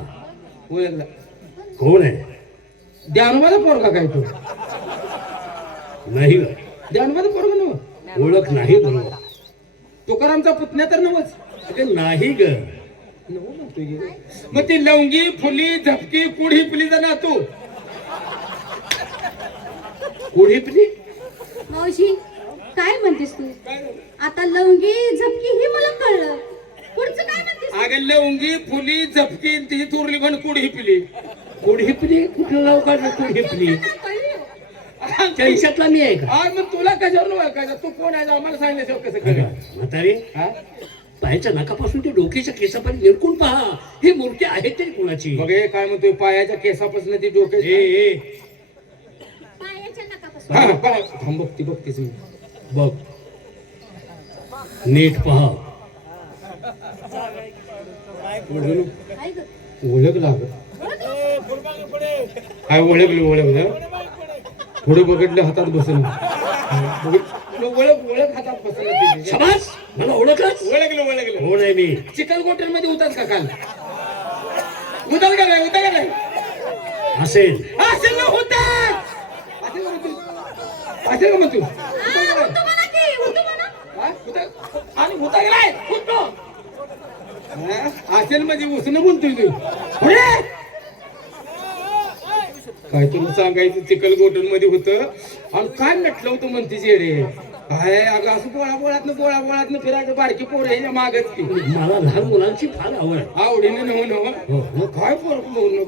ओळखला. कोण आहे? ध्यानोबाचा पोरगा काय तू? नाही ग, ध्यानोबाचा पोरगा नव? ओळख नाही बरोबर. तुकारामचा पुतण्या तर नवच. अगं नाही ग. नवं म्हणतोय की. मग ती लवंगी फुली झपकी कुडी फुलीचा ना तू. कुडीपली. मावशी काय म्हणतेस तू? आता लवंगी झपकी हे मला कळलं, पुढचं काय म्हणतेस? अगं लवंगी फुली झपकी तिची थोरली पण कुडी पिली. कुडीपली कुठलं नाव काढलं? कुडीपली त्यांच्यातला मी आहे का? आज मग तुला कशावर ओळखायचं? तू कोण आहे आम्हाला सांगितल्याशिवाय कसं कळलं? म्हातारे, हा? पायाच्या नाकापासून ते डोक्याच्या केसापर्यंत निरकून पहा. ही मूर्ती आहे तरी कुणाची? बघ हे काय म्हणतोय, पायाच्या केसापासून ती डोक्या. ए पायाच्या नकापासून. हा, पाय थांब, बघतीच मी. बघ, नीट पहा. काय गं? ओळखला काय? ओळखलं. पुढे बघितलं हातात बसलं. ओळख हातात बसलं. शाबास, मला ओळखलंच. ओळखलं. कोण आहे मी? चिखलकोटे मध्ये होतास का काल? उतार का नाही? असेल. असेल ना होता. असेल का मग तू? होतं म्हणा की, होतं म्हणा. आणि होता गेलाय असेल म्हणजे उसनं बोलतोय तू. पुढे काय तुला सांगायचं, चिखलकोटन मध्ये होतं आणि काय नटलं होतं म्हणते जेडे. काय अगं असं बोळात फिरायचं, बारकी पोरं ह्याच्या मागच की. मला लहान मुलांची फार आवड. आवडीने नव काय पोर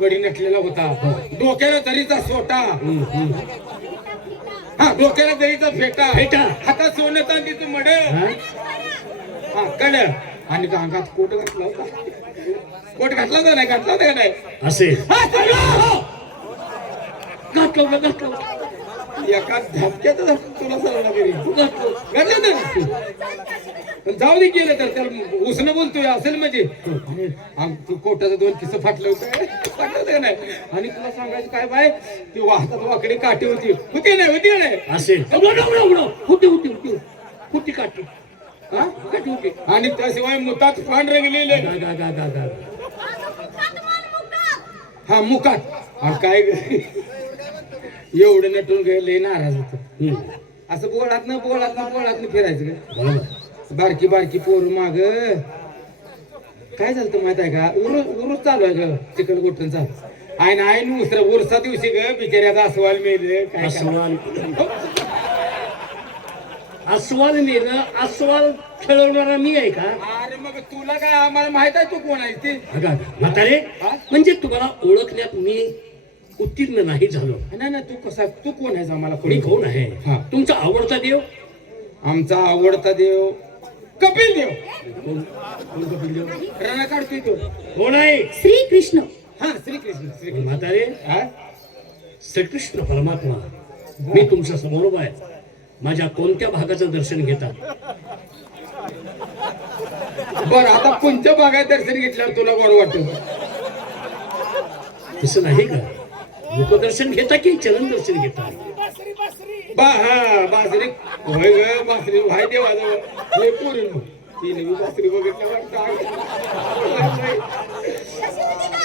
गडी नटलेला होता. डोक्याला तरीचा सोटा. हा, डोक्याला तरीचा फेटा. हातात सोनं चांदीचं मड. हा, कळ. आणि अंगात कोट घातला होता. कोट घातला होता का नाही? असेल. हा, चला. घातलं. एका धपक्यात तुला सरवला घरी घातलं ना. जाऊ दे, गेलं तर त्याला उसनं बोलतोय असेल म्हणजे. आणि तू कोटाचं 2 किस्से फाटलं होतं का नाही? आणि तुला सांगायचं काय बाय, ती वाहतात वाकडी काठी होती का नाही? असेल. होती काठी. हा, काठी होती. आणि त्याशिवाय मुतात फांड रंगलेले. हा, मुकात. आणि काय एवढं नटून गेले, नाराज होत. असं बोळात फिरायचं का? बारकी पोर माग. काय झालं माहित आहे का? उरूस चालू आहे ग चिखलकोटचा. आईन उरसा दिवशी ग बिचाऱ्याचा अस्वाल मेल. काय अस्वाल मेलं? अस्वाल खेळवणारा मी आहे का? अरे मग तुला काय, आम्हाला माहित आहे तू कोण आहे ते. म्हातारे, म्हणजे तुम्हाला ओळखण्यात मी उत्तीर्ण नाही झालो. नाही, तू कोण आहेस आम्हाला? मी कोण आहे? हा. तुमचा आवडता देव? आमचा आवडता देव कपिल देव. कपिल देव. रणा काढतोय तो. कोण आहे? श्रीकृष्ण. हा, श्रीकृष्ण. म्हातारे, हा? श्रीकृष्ण परमात्मा मी तुमच्या समोर आहे. माझ्या कोणत्या भागाचं दर्शन घेता? बर, आता कोणत्या भागात दर्शन घेतल्यावर तुला गोड वाटत? तसं नाही का? मुखदर्शन घेता की चलन दर्शन घेता? बासरी होय ग, बासरी व्हाय देवाजवळ पोरी ती नवी बासरी बघितल्या वाटत.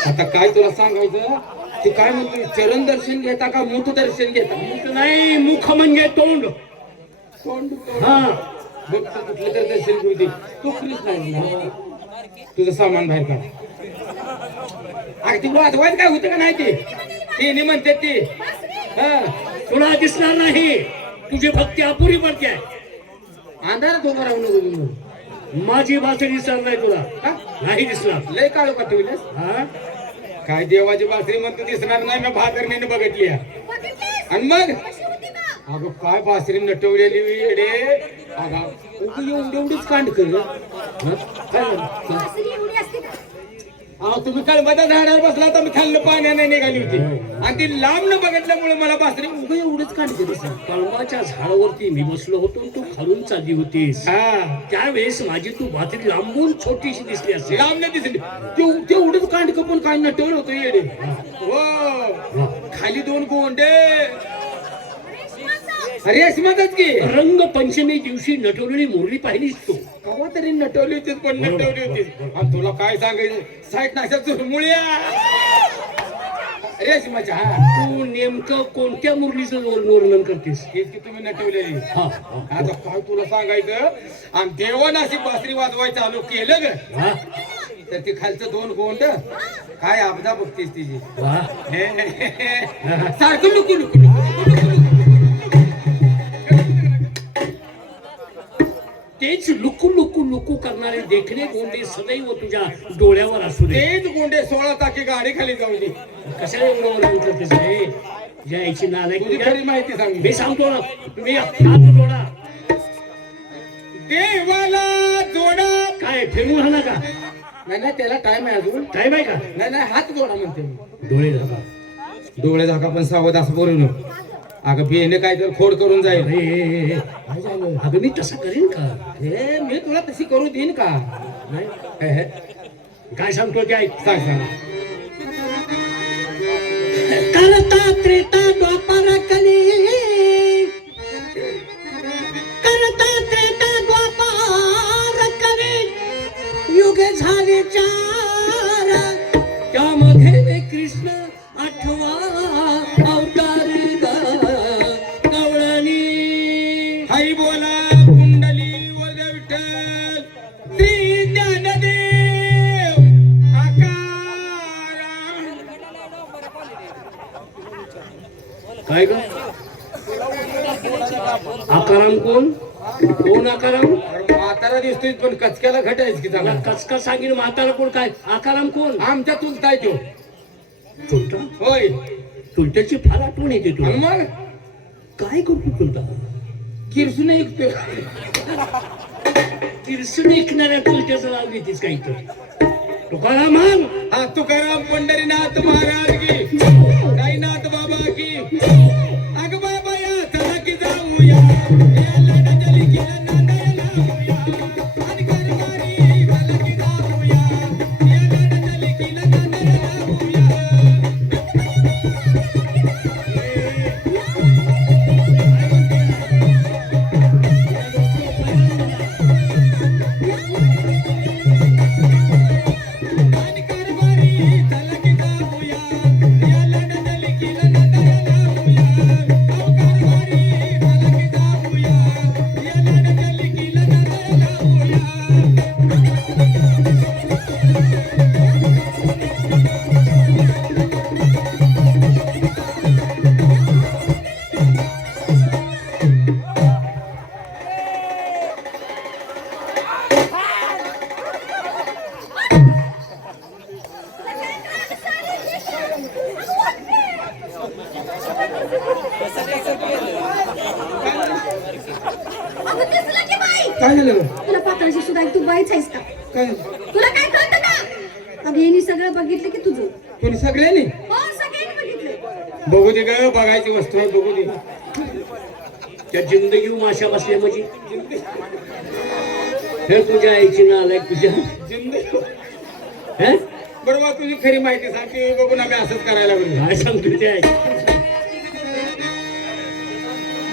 आता काय तुला सांगायचं, ते काय म्हणतो, चरण दर्शन घेता का मुख दर्शन घेता? मुख नाही, मुख म्हणजे तोंड. हा, बघ कुठलं तर दर्शन घेऊ दे. तू कृष्ण आहे ना, तुझं सामान बाहेर काढ. अरे ती वाजवायचं काय होतं का नाही ते म्हणते ती. हा, तुला दिसणार नाही, तुझी भक्ती अपुरी पडते. अंधारात उभं राहू नको. माझी बासरी दिसणार नाही तुला. का? नाही दिसणार. लय काळू का ठेवलेस? हा, काय देवाची बासरी म्हणतो दिसणार नाही, मी भाकरणीने बघितली. आणि मग अगं काय बासरी नटवलेली येडे. अगं एवढीच कांड कर. अहो तुम्ही कळंबाच्या झाडावर बसला तर मी खाल्लं पाण्याने निघाली होती आणि ती लांब न बघितल्यामुळे मला बासरी उगा एवढंच काढते दिसत. कळंबाच्या झाडावरती मी बसलो होतो आणि तू खालून चालली होतीस. हा त्यावेळेस माझी तू बाजरी लांबून छोटीशी दिसली असेल. लांब नाही दिसली ते एवढंच कांडक पण काय नटवलं होतं येडे. हो खाली 2 गोंडे रेशमातच की रंगपंचमी दिवशी नटवलेली मुरली पाहिलीस तू. कवा तरी नटवली होती पण नटवली होती. आणि तुला काय सांगायचं साईट नाशा चुरमुळ्या रेशमाच्या. हा तू नेमकं कोणत्या मुरलीचं वर्णन करतेस? हेच की तुम्ही नटवलेली. हा, आता काय तुला सांगायचं आणि देवानं अशी बासरी वाजवाय चालू केलं ग हा, तर ते खालचं 2 गोंड काय आपदा बघतीस तिची. वा. सारखं लुकू लुकू लुकू लुकू लुकू. तेच लुकू लुकू लुकू करणारे देखणे गोंडे सदैव तुझ्या डोळ्यावर असू दे. तेच गोंडे 16 चाकी गाडी खाली जाऊ दे. कशाला एवढं वर्णन करतेस रे? जायची नालायक तुझी तुझ्या. खरी माहिती सांग. मी सांगतो ना, तुम्ही हात जोडा. देवाला जोडा. काय फिरून राहणार का? नाही नाही त्याला टाइम आहे अजून. टाईम आहे का? नाही नाही हात जोडा म्हणते मी. डोळे झाका. डोळे झाका पण सावध असं बोलू. अगं बिहेने काय तर खोड करून जाईल. काय झालं? अगं मी तसं करीन का? हे मी तुला तशी करू देईन का? नाही. हे, हे. काय सांगतो ते ऐक. सांग सांग. करता त्रेता द्वापार कली, करता त्रेता द्वापार कली, युग झाले 4, त्यामध्ये वे कृष्ण 8वा अवतार गवळणी. हाई बोला कुंडली वरद विठ्ठल श्री ज्ञानदेव आकारा. काय ग? आकाराम कोण? कोण आकाराम? म्हातारा दिसतोय पण कचक्याला घटायच की मला चांगला. कचका सांगेन म्हातारा कोण? काय आकाराम कोण? आमच्या चुलताय तो. चुलता? होय चुलत्याची फार आठवण येते आणि तुला. मग काय करतो चुलता? किरसून ऐकतोय. किरसून ऐकणाऱ्या चुलत्याचं नाव घेतीस काही तर. तुकाराम म्हण. हा तुकाराम पंढरीनाथ महाराज की साईनाथ बाबा की. अग बाबा या चला की जाऊया या लाडाच्या लिखीला नांदायला लावूया. आणि कारभारी चला की जाऊया या लाडाच्या लिखीला नांदायला लावूया. आणि कारभारी चला की जाऊया या लाडाच्या लिखीला नांदायला लावूया. अहो कारभारी चला की जाऊया या लाडाच्या लिखीला नांदायला लावूया. अगं दिसलं की बाई? काय झालं तुला पात्राशी सुद्धा तू बाईच आहेस का? काय तुला काय कळतं का? अगं यांनी सगळं बघितलं की तुझं. कोणी सगळ्यांनी हो सगळ्यांनी बघितलं. बघू दे ग बघायची वस्तू आहे बघू दे. त्या जिंदगी माशा बसल्या म्हणजे हे तुझ्या आईची नालायक तुझ्या. जिंदगी हे? बरोबर तुझी खरी माहिती सांगते बघून आम्ही असंच करायला लागलो. काय सांगतो ते ऐक.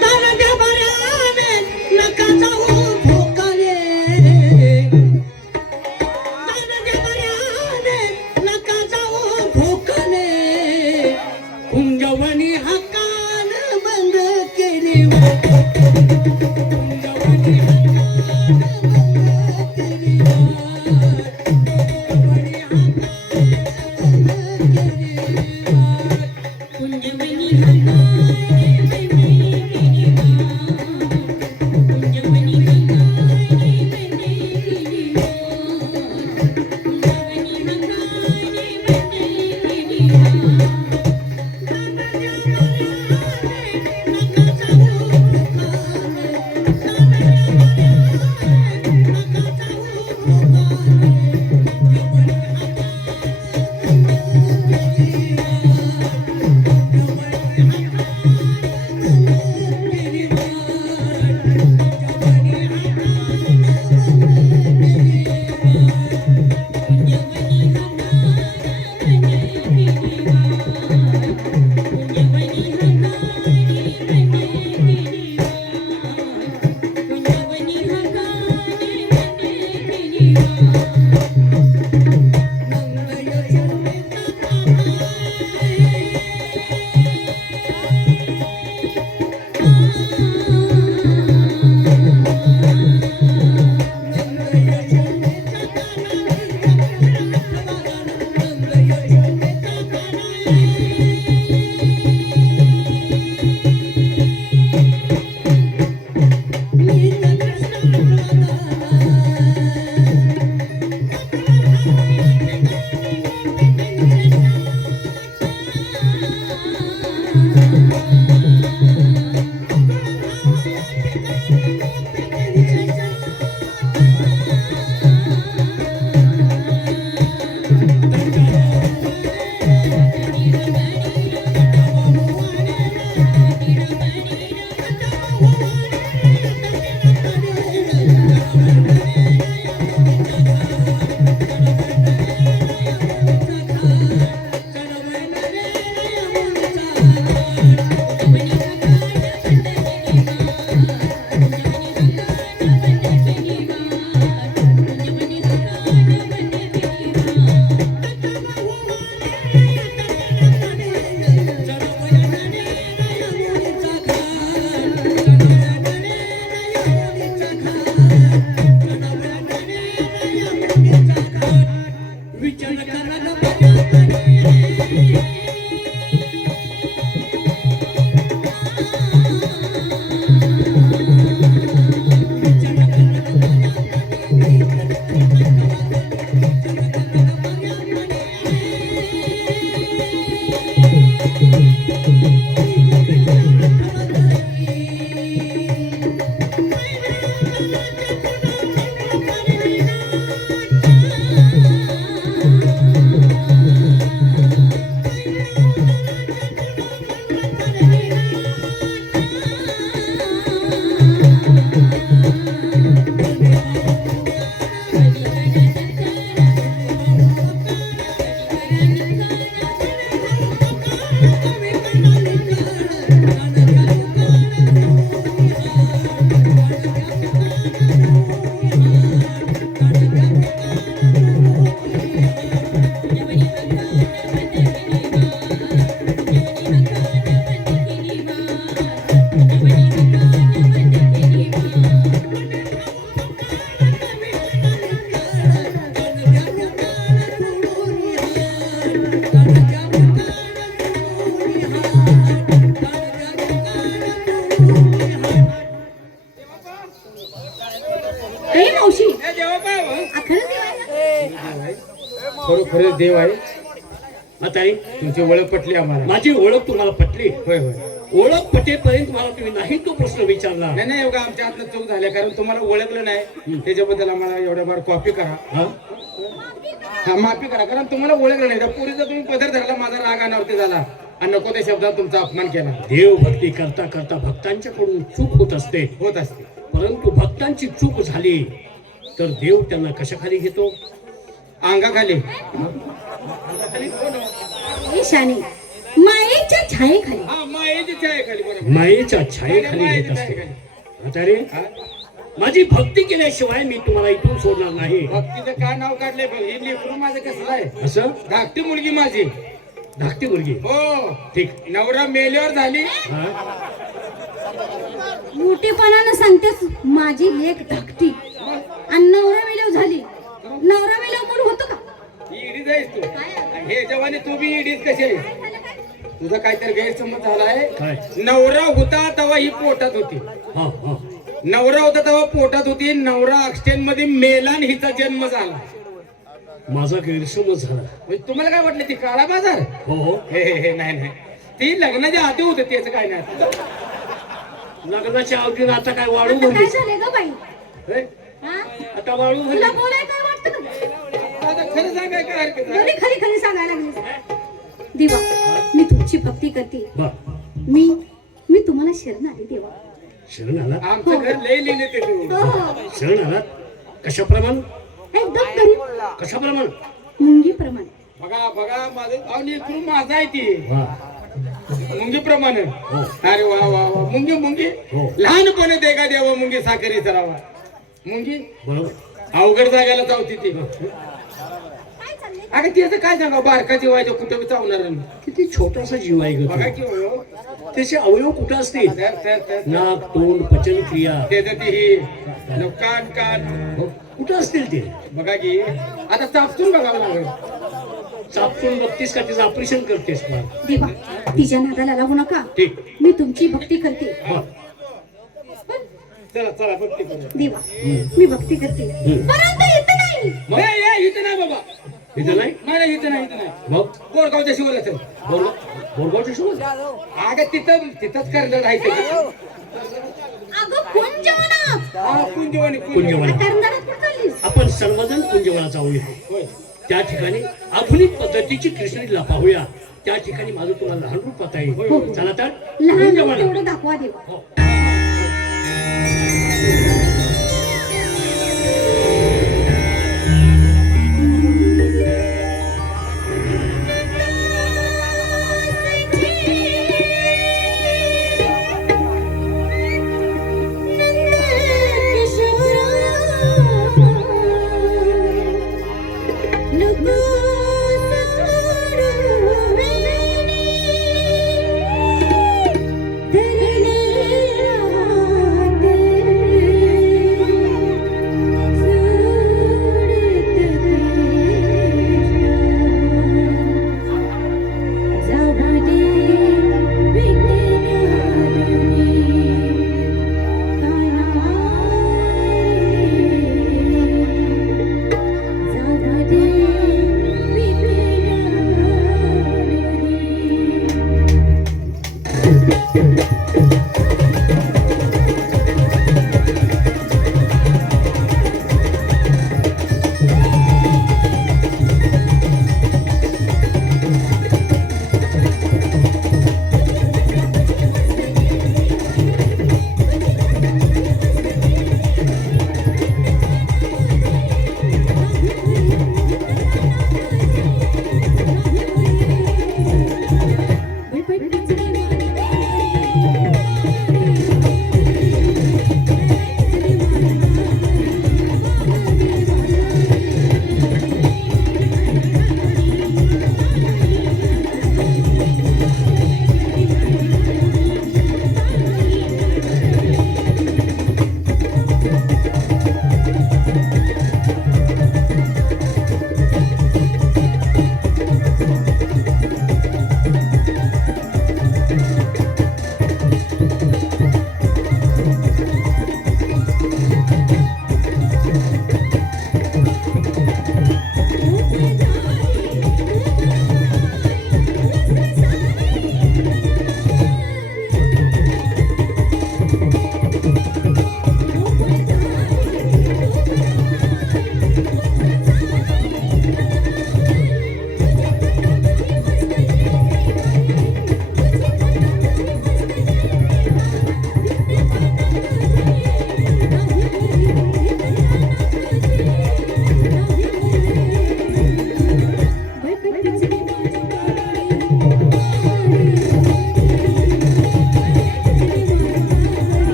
दाराच्या बऱ्याने नका जाऊ भोकाले, दाराच्या बऱ्याने नका जाऊ भोकाले, कुंजवणी हक्कान बंद केली, कुंजवणी हक्कान बंद केली, कुंजवणी हक्कान बंद केली, कुंजवणी ए मावशी हे देवाबाई, खरंच देव आहे ना? खरोखरच देव आहे. म्हातारी तुमची ओळख पटली आम्हाला. माझी ओळख तुम्हाला पटली. होय होय. ओळख पटेपर्यंत मला तुम्ही नाही तो प्रश्न विचारला. नाही नाही एवढा आमच्या हातनं चूक झाल्या कारण तुम्हाला ओळखलं नाही त्याच्याबद्दल आम्हाला एवढ्या बार कॉपी करा. हा? हा माफी करा कारण तुम्हाला ओळखलं नाही. त्या पुरीचा तुम्ही पदर धरला माझा राग अनावरती झाला आणि नको त्या शब्दात तुमचा अपमान केला. देव भक्ती करता करता भक्तांच्याकडून चूक होत असते. होत असते. परंतु भक्तांची चूक झाली तर देव त्यांना कशाखाली घेतो? अंगाखाली. ए शाने मायेच्या छायेखाली. हा मायेची छायेखाली. बरोबर. मायेच्या छायेखाली घेत असते. म्हातारी हा? माझी भक्ती केल्याशिवाय मी तुम्हाला इथून सोडणार नाही. भक्तीचं काय नाव काढलंय बघ. ही लेकरू माझं कसं आहे. असं धाकटी मुलगी माझी. धाकटी मुलगी. हो ठीक. नवरा मेल्यावर झाली. हा? मोठेपणानं सांगतेस माझी लेक धाकटी आणि नवरा मेल्यावर झाली. नवरा मेल्यावर कोण होतो का? ही इडीच आहेस तू. आणि हे जवानी तू बी इडीच कशी आहे. तुझा काहीतरी गैरसमज झालाय. काय? नवरा होता तेव्हा ही पोटात होती. हा हा. नवरा होता तेव्हा पोटात होती. नवरा ऑक्सिजन मध्ये मेला आणि हिचा जन्म झाला. माझा गैरसमज झाला. म्हणजे तुम्हाला काय वाटलं ती काळा बाजार. हो हो. हे नाही नाही ती लग्नाच्या आधी होत त्याचं काय नाही. लग्नाच्या अवधीनं आता काय वाळू आता काय भरली? झालंय ग बाई? हे? हा? आता वाळू भरली? तुला बोलाय काय वाटतं का? आता खरं सांगाय काय हरकत आहे? एवढी खरी खरी सांगायला लागली. देवा मी तुमची भक्ती करते. बा, मी तुम्हाला शरण आले देवा. शरण आला? आमचं घर लय लिहिले ते तू. हो हो शरण आला? कशाप्रमाण? एकदम तरी कशाप्रमाण? मुंगीप्रमाणे. बघा बघा माझं अहो लेकरू माझा आहे ती. वा. मुंगी प्रमाणे. हो. अरे वा वा वा. मुंगी मुंगी हो. लहानपणे दे का देवा मुंगी साखरी सरावा. मुंगी बरोबर. अवघड जागायला चावती ती. काय चाललंय? अगं त्याचं काय सांगा बारका जीवायचं कुठं बी चावणार नाही. किती छोटासा जीव आहे ग बघा तो. की हो. त्याचे अवयव कुठं असतील? तर नाक, तोंड, पचन क्रिया त्याचं ती ही कान कान हो, कुठं असतील ते? बघा की आता चापसून बघावं लागेल. चापसून बघतीस का तिचं ऑपरेशन करतेस का? देवा तिच्या नादाला लागू नका. ठीक. मी तुमची भक्ती करते. हा. चला चला भक्ती करू. देवा मी भक्ती करते परंतु इथं नाही. इथं नाही बाबा. इथं नाही? नाही इथं नाही इथं नाही. मग बोरगावच्या शिवला सर. बोरगावच्या सोबत? अगं तिथंच करंदड आहे ते. अगं कुंजवनात. हा कुंजवानी कुंजवना. करंदळात कुठं चाललीस? आपण सर्वजण कुंजवनात जाऊया. होय. त्या ठिकाणी आधुनिक पद्धतीची कृष्णलीला पाहूया. त्या ठिकाणी माझं तुला लहान रूप पाहता येईल. चला तर लहान मुंग्या रूप म्हणा. तेवढं दाखवा देवा. हो. धरणे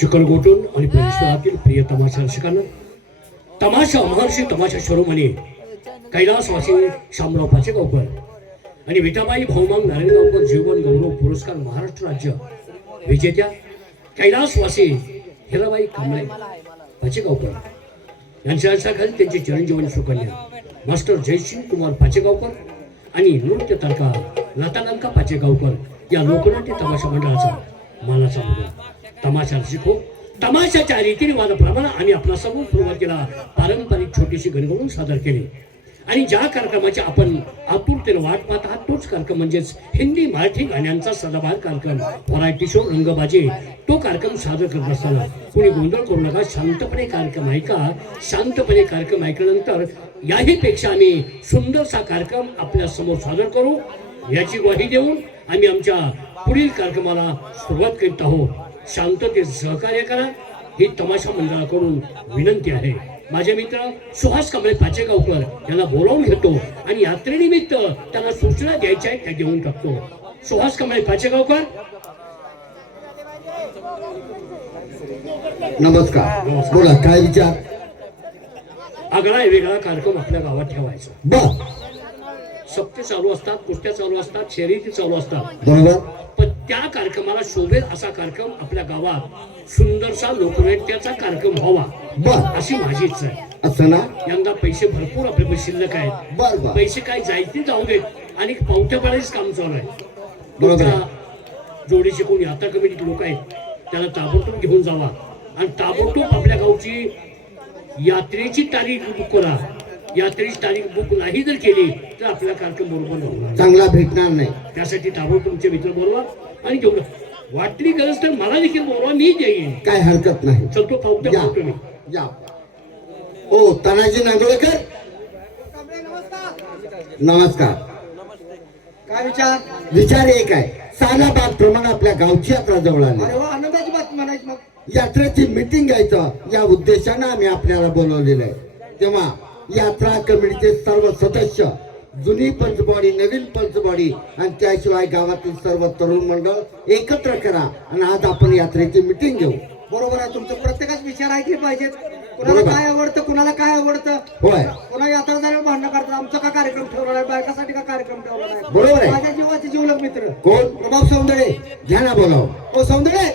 चिखलगोटून आणि परिसरातील प्रिय तमाशा रसिकांना, तमाशा महर्षी तमाशा शिरोमणी कैलासवासी शामराव पाचेगावकर आणि विठाबाई भाऊमांग नारायणगावकर जीवन गौरव पुरस्कार महाराष्ट्र राज्य विजेत्या कैलासवासी हिराबाई कांबळे पाचेगावकर यांच्या खाली त्यांची चिरंजीवन सुकन्या मास्टर जयसिंग कुमार पाचेगावकर आणि नृत्य तारका लतालंका पाचेगावकर या लोकनाट्य तमाशा मंडळाचा मानाचा मुलगा तमाशा रसिक हो. तमाशाच्या रीतिरिवाजाप्रमाणे आम्ही आपला समूह सुरुवातीला पारंपरिक छोटीशी गणगणून सादर केली आणि ज्या कार्यक्रमाची आपण आतुरतेने वाट पाहत आहात तोच कार्यक्रम म्हणजेच हिंदी मराठी गाण्यांचा सदाबहार कार्यक्रम व्हरायटी शो रंगबाजी. तो कार्यक्रम सादर करत असताना कोणी गोंधळ करू नका, शांतपणे कार्यक्रम ऐका. शांतपणे कार्यक्रम ऐकल्यानंतर याही पेक्षा आम्ही सुंदरसा कार्यक्रम आपल्या समोर सादर करू याची ग्वाही देऊन आम्ही आमच्या पुढील कार्यक्रमाला सुरुवात करीत आहोत. शांततेत सहकार्य करा ही तमाशा मंडळाकडून विनंती आहे. माझे मित्र सुहास कांबळे पाचेगावकर यांना बोलावून घेतो आणि यात्रेनिमित्त त्यांना सूचना द्यायच्या आहेत त्या देऊन टाकतो. सुहास कांबळे पाचेगावकर. नमस्कार. बोला, काय विचार? आगळा वेगळा कार्यक्रम आपल्या गावात ठेवायचा. बर. सप्ते चालू असतात, कुस्त्या चालू असतात, शर्यती चालू असतात, बरोबर. पण त्या कार्यक्रमाला शोभेल असा कार्यक्रम आपल्या गावात सुंदरसा लोकनृत्याचा कार्यक्रम व्हावा बर. अशी माझी इच्छा आहे. असं ना? यंदा पैसे भरपूर आपल्याकडे शिल्लक आहेत. बर बर. पैसे काय जायचे जाऊ देत आणि पावत्या पाडायचं काम चालू आहे. बरोबर आहे. तुमच्या जोडीचे कोणी यात्रा कमिटीचे लोक आहेत त्याला ताबडतोब घेऊन जावा आणि ताबडतोब आपल्या गावची यात्रेची तारीख बुक करा. यात्रेची तारीख बुक नाही जर केली तर आपला कार्यक्रम बरोबर होणार चांगला भेटणार नाही. त्यासाठी ताबडतोब तुमचे मित्र बोलवा आणि जेवढं वाटली गरज तर मला देखील बोलवा, मी देईन. काय हरकत नाही. चलतो पावत्या या पावतो मी. या. ओ तानाजी नांदोळकर, नमस्कार. काय विचार? विचार एक आहे. सालाबाद प्रमाणे आपल्या गावची यात्रा जवळ आली. अरे वा, आनंदाची बातमी म्हणायची. मग यात्रेची मीटिंग घ्यायचं या उद्देशानं आम्ही आपल्याला बोलवलेलं आहे. तेव्हा यात्रा कमिटीचे सर्व सदस्य, जुनी पंचबॉडी, नवीन पंचबॉडी आणि त्याशिवाय गावातील सर्व तरुण मंडळ एकत्र करा आणि आज आपण यात्रेची मीटिंग घेऊ. बरोबर आहे तुमचं. प्रत्येकाच विचार ऐकले पाहिजेत. कुणाला बरोबर. काय आवडतं, कुणाला काय आवडतं. होय, कोणा यात्रा जाण्यावर भांडणं करतात. आमचा का कार्यक्रम ठेवला नाही, बायकासाठी का कार्यक्रम ठेवला नाही. बरोबर आहे. माझ्या जीवाचे जीवलग मित्र कोण? प्रभाव सौंदर्य. घ्या ना, बोलाव. हो सौंदर्य.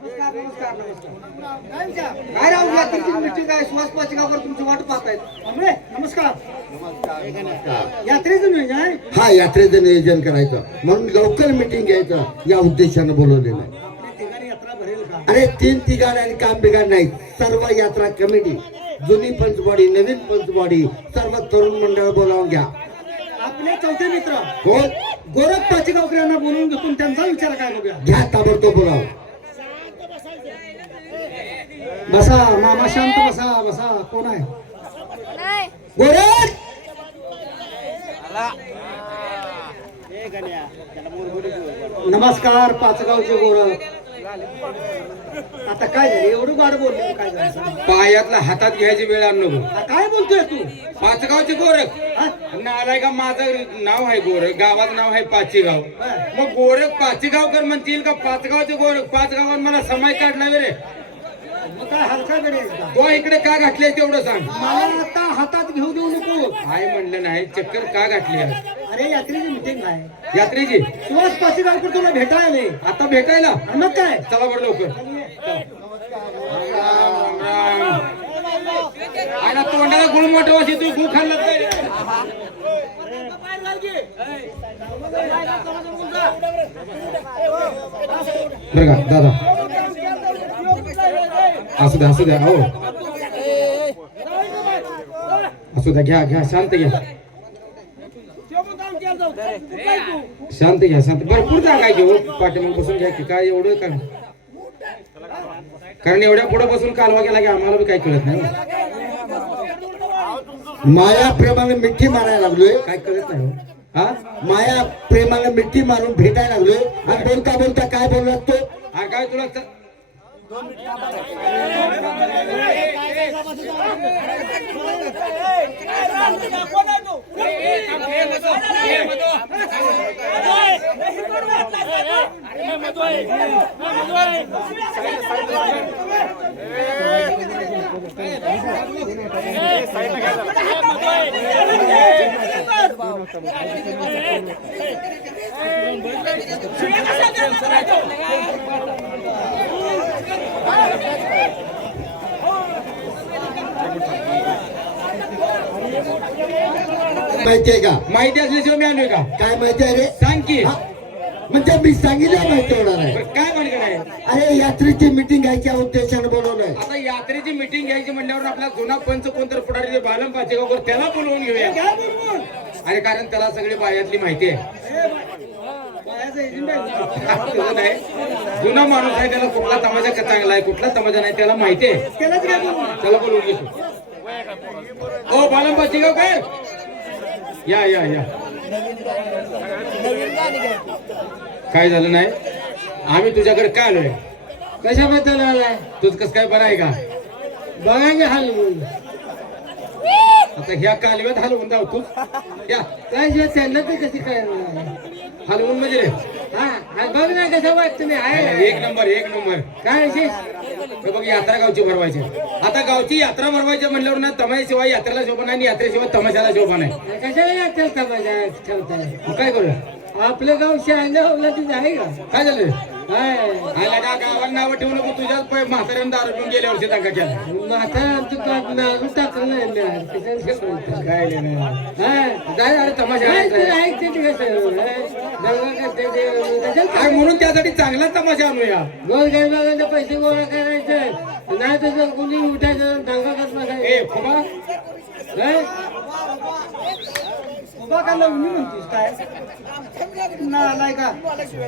नमस्कार नमस्कार नमस्कार. काय राहू यात्रेची मीटिंग आहे. सुहास पाचेगावकर तुमची वाट पाहतायत. अमरे नमस्कार. यात्रेचं नियोजन आहे. हा, यात्रेचं नियोजन करायचं म्हणून लवकर मीटिंग घ्यायचं या उद्देशानं बोलवलेलं आहे. आपल्या ठिकाणी यात्रा भरेल का? अरे 3 तिघाड आणि काम बिघाड नाही. सर्व यात्रा कमिटी, जुनी पंचबॉडी, नवीन पंचबॉडी, सर्व तरुण मंडळ बोलावून घ्या. आपले चौथे मित्र कोण? गोरख पाचेगावकर यांना बोलवून घेऊन त्यांचा विचार काय बघूया. घ्या, ताबडतोब बोलाव. बसा मामा, शांत बसा. बसा. कोण आहे? गोरख, नमस्कार. पाचगावचे गोरख. आता काय झालं? एवढं गाड बोलले काय झालं सांग? पायातला हातात घ्यायची वेळ आणू नको. आता काय बोलतोय तू? पाचगावचे गोरख हा? नालाय का? माझं नाव आहे गोरख, गावात नाव आहे पाचेगाव. मग गोरख पाचेगावकर म्हणतील का पाचगावचे गोरख? पाचगावात मला समाय काढला रे. मग काय हलका गडी आहेस का? तो इकडे का घातले तेवढं सांग. मला आता हातात घेऊ देऊ नको. काय म्हणलं नाही, चक्कर का घातली आज? अरे यात्रेची मिटिंग आहे. यात्रेची सुहास पाचेगावकर तुला भेटायला आले. आता भेटायला? आणि मग काय? चला बरं लवकर. आयला तोंडाला गुळ मोठं वाशी तू गु खाल्ला काय? बरं का दादा, असू द्या असू द्या. हो असू द्या. घ्या घ्या, शांत घ्या, शांत घ्या, शांत. भरपूर जागा आहे घेऊ. पाठीमाग बसून घ्या की काय एवढं का? कारण एवढ्या पुढे बसून कालवा गेला की आम्हाला बी काही कळत नाही. माया प्रेमाने मिठी मारायला लागलोय. काय कळत नाही. हा माया प्रेमाने मिठी मारून भेटायला लागलोय आणि बोलता बोलता काय बोललात तो? हा काय तुला माहितीये का माहिती असल्याशिवाय मी आलोय का? काय माहिती आहे रे सांग की. हा? म्हणजे मी सांगितलं माहिती होणार आहे. बरं, काय म्हणणं आहे? अरे यात्रेची मीटिंग घ्यायच्या उद्देशाने बोलवलंय. आता यात्रेची मीटिंग घ्यायची म्हणल्यावर आपला जुना पंच कोणतर पुढारी बालम पाचेगावकर त्याला बोलवून घेऊया. अरे कारण त्याला सगळी बायातली माहिती आहे. तसं नाही. जुना माणूस आहे, त्याला कुठला तमाशा चांगला आहे कुठला तमाशा नाही त्याला माहिती आहे. त्याला बोलवून घेतो. हो बालम पाचेगावकर या या या. काय झालं नाही? आम्ही तुझ्याकडे काय आलोय? कशाबद्दल आलाय? तुझ कस काय बरं आहे का? बघायचे हलवून आता ह्या कालव्यात हलवून जाऊ तू. या काय जे त्यांना ते कशी काय हलवून म्हणजे रे. हा बघ ना कसं वाटतं नाही आहे एक नंबर एक नंबर. काय विशेष? हे बघ यात्रा गावची भरवायची. आता गावची यात्रा भरवायची म्हणल्यावर ना तमाशाशिवाय यात्रेला शोभा नाही आणि यात्रेशिवाय तमाशाला शोभा नाही. कशाला यात्रेत तमाशा ठेवताय? मग काय करू? आपलं गाव शहाण्या तिथे आहे का? काय झालं? काय आला का गावाला नावं ठेवू नको. तुझ्याच म्हाताऱ्यानं दारू पिऊन गेल्या वर्षी दंगा केला. आता आमचं नाव टाकलं नाही ना. कशाला ठेवायचं? काय नाही. हा जाय अरे तमाशा काय आहे. तुला ऐकते ते कसं? दंगा करते ते कशाला काय म्हणून त्यासाठी चांगला तमाशा आणूया. गोरगरिबांचे पैसे गोळा करायचे नाही तर कोणी उठायचं दंगा करत बसायचं. ए खुबा काय? उभा का लावणी म्हणतोस काय नाही का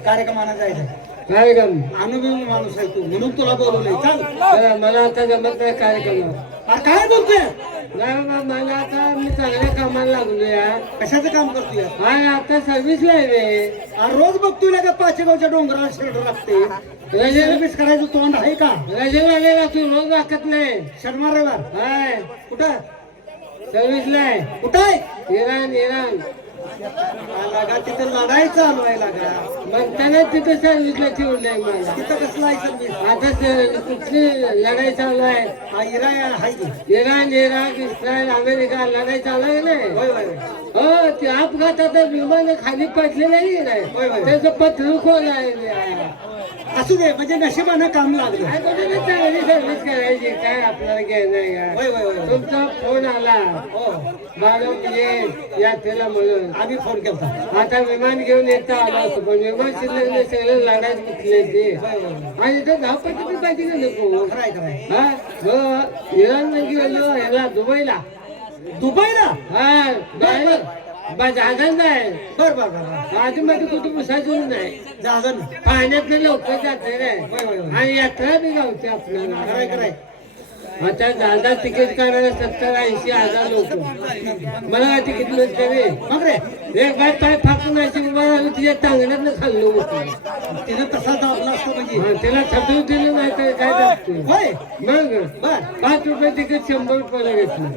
कार्यक्रमाला जायचं काय काम? अनुभवी माणूस आहे तू म्हणून तुला बोलवलंय चाल. मला आता जमत नाही कार्यक्रम. अरे काय बोलतोय? नाही बाबा, मला आता मी चांगल्या कामाला लागलो या. कशाचं काम करतोय? आणि आता सर्व्हिसला आहे रे. अरे रोज बघतोय ना का पाचेगावच्या डोंगराला शेड लागते. सर्व्हिस करायचं तोंड आहे का? रजेवालेला तू रोज राखत नाही. शनिवार रविवार हाय कुठं सर्व्हिसला आहे. कुठं आहे? इराण लागा तिथं लढाई चालू आहे लागा. म्हणताना तिथं सर्व्हिसला ठेवलंय मला. तिथं कसलं आहे सर्व्हिस? आता कुठली लढाई चालू आहे? हा इरा आहे की? इराण इराक इस्रायल अमेरिका लढाई चालू आहे ना. होय होय हो ते अपघातात विमान खाली पडले नाही होय, होय. त्याचं पत्र खोल आहे. असू दे म्हणजे नशिबानं काम लागलं. काय कुठे चांगली सर्व्हिस करायची काय आपल्याला घेणं होय होय होय तुमचा फोन आला हो बाळा ये यात्रेला म्हणून. आम्ही फोन केलता. आता विमान घेऊन येता आला होतो पण विमान शिल्लक सगळे लढाईत कुठले ते आणि इथं धावपट्टी पाहिजे का नको. खराय खराय. हा हो इराण गेलो ह्याला दुबईला. दुबईला? हा जहाजात नाही. बर बर बर आजूबाजू कुठे बसायचं नाही. जहाजन पाण्यातले लोक जाते रे. होय होय होय. आणि यात्रा बी गावते आपल्याला. खराय खराय. आता जहाजात तिकीट काढायला 70-80 हजार लोक. मला काय तिकीट मिळते रे. मग रे एक बाय पाय फाकून अशी उभा राहिली तिच्या टांगण्यातनं खाल्लो होतो. तिनं तसा दाबला असतो म्हणजे. त्याला थटून दिलं नाही तर काय दाबतो. होय मग बर 5 रुपये तिकीट 100 रुपयाला घेतलं.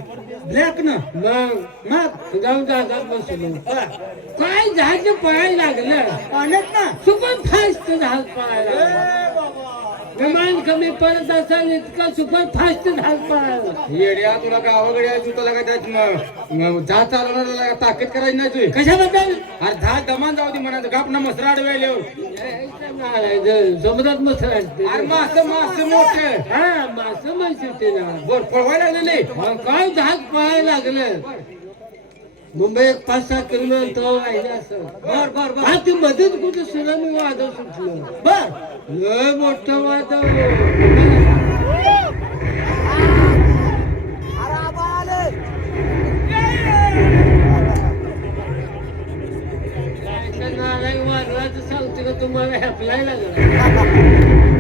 ब्लॅक न मग जाऊन जहाजात बसलो. बर काय जहाज पळायला लागलं. पाण्यात ना. सुपर फास्ट जहाज पळायला लागलं. विमान कमी पडत असेल इतकं सुपर फास्ट जहाज पळायला. येड्या तुला गावाकडे यायचं तुला काय त्यात जहाज चालवणार ताकीद करायची नाही तुझी. कशाबद्दल? अरे जहाज दमान जाऊ दे म्हणायचं गाप ना मसरा अडवायले. समुद्रात मस्त असते. अरे मासे मासे मोठे हा मासं माहिती ना. बोल पळवायला लागलेले. काय जहाज पळायला लागलं. मुंबई 5-6 किलोमीटर राहिले असं. बर बर बर हा ती मध्येच कुठे सुनामी वादळ सुटलं. बर लय मोठं वादळ. नारायण वादळाचं सांगतो का तुम्हाला हॅपलाय लागलं.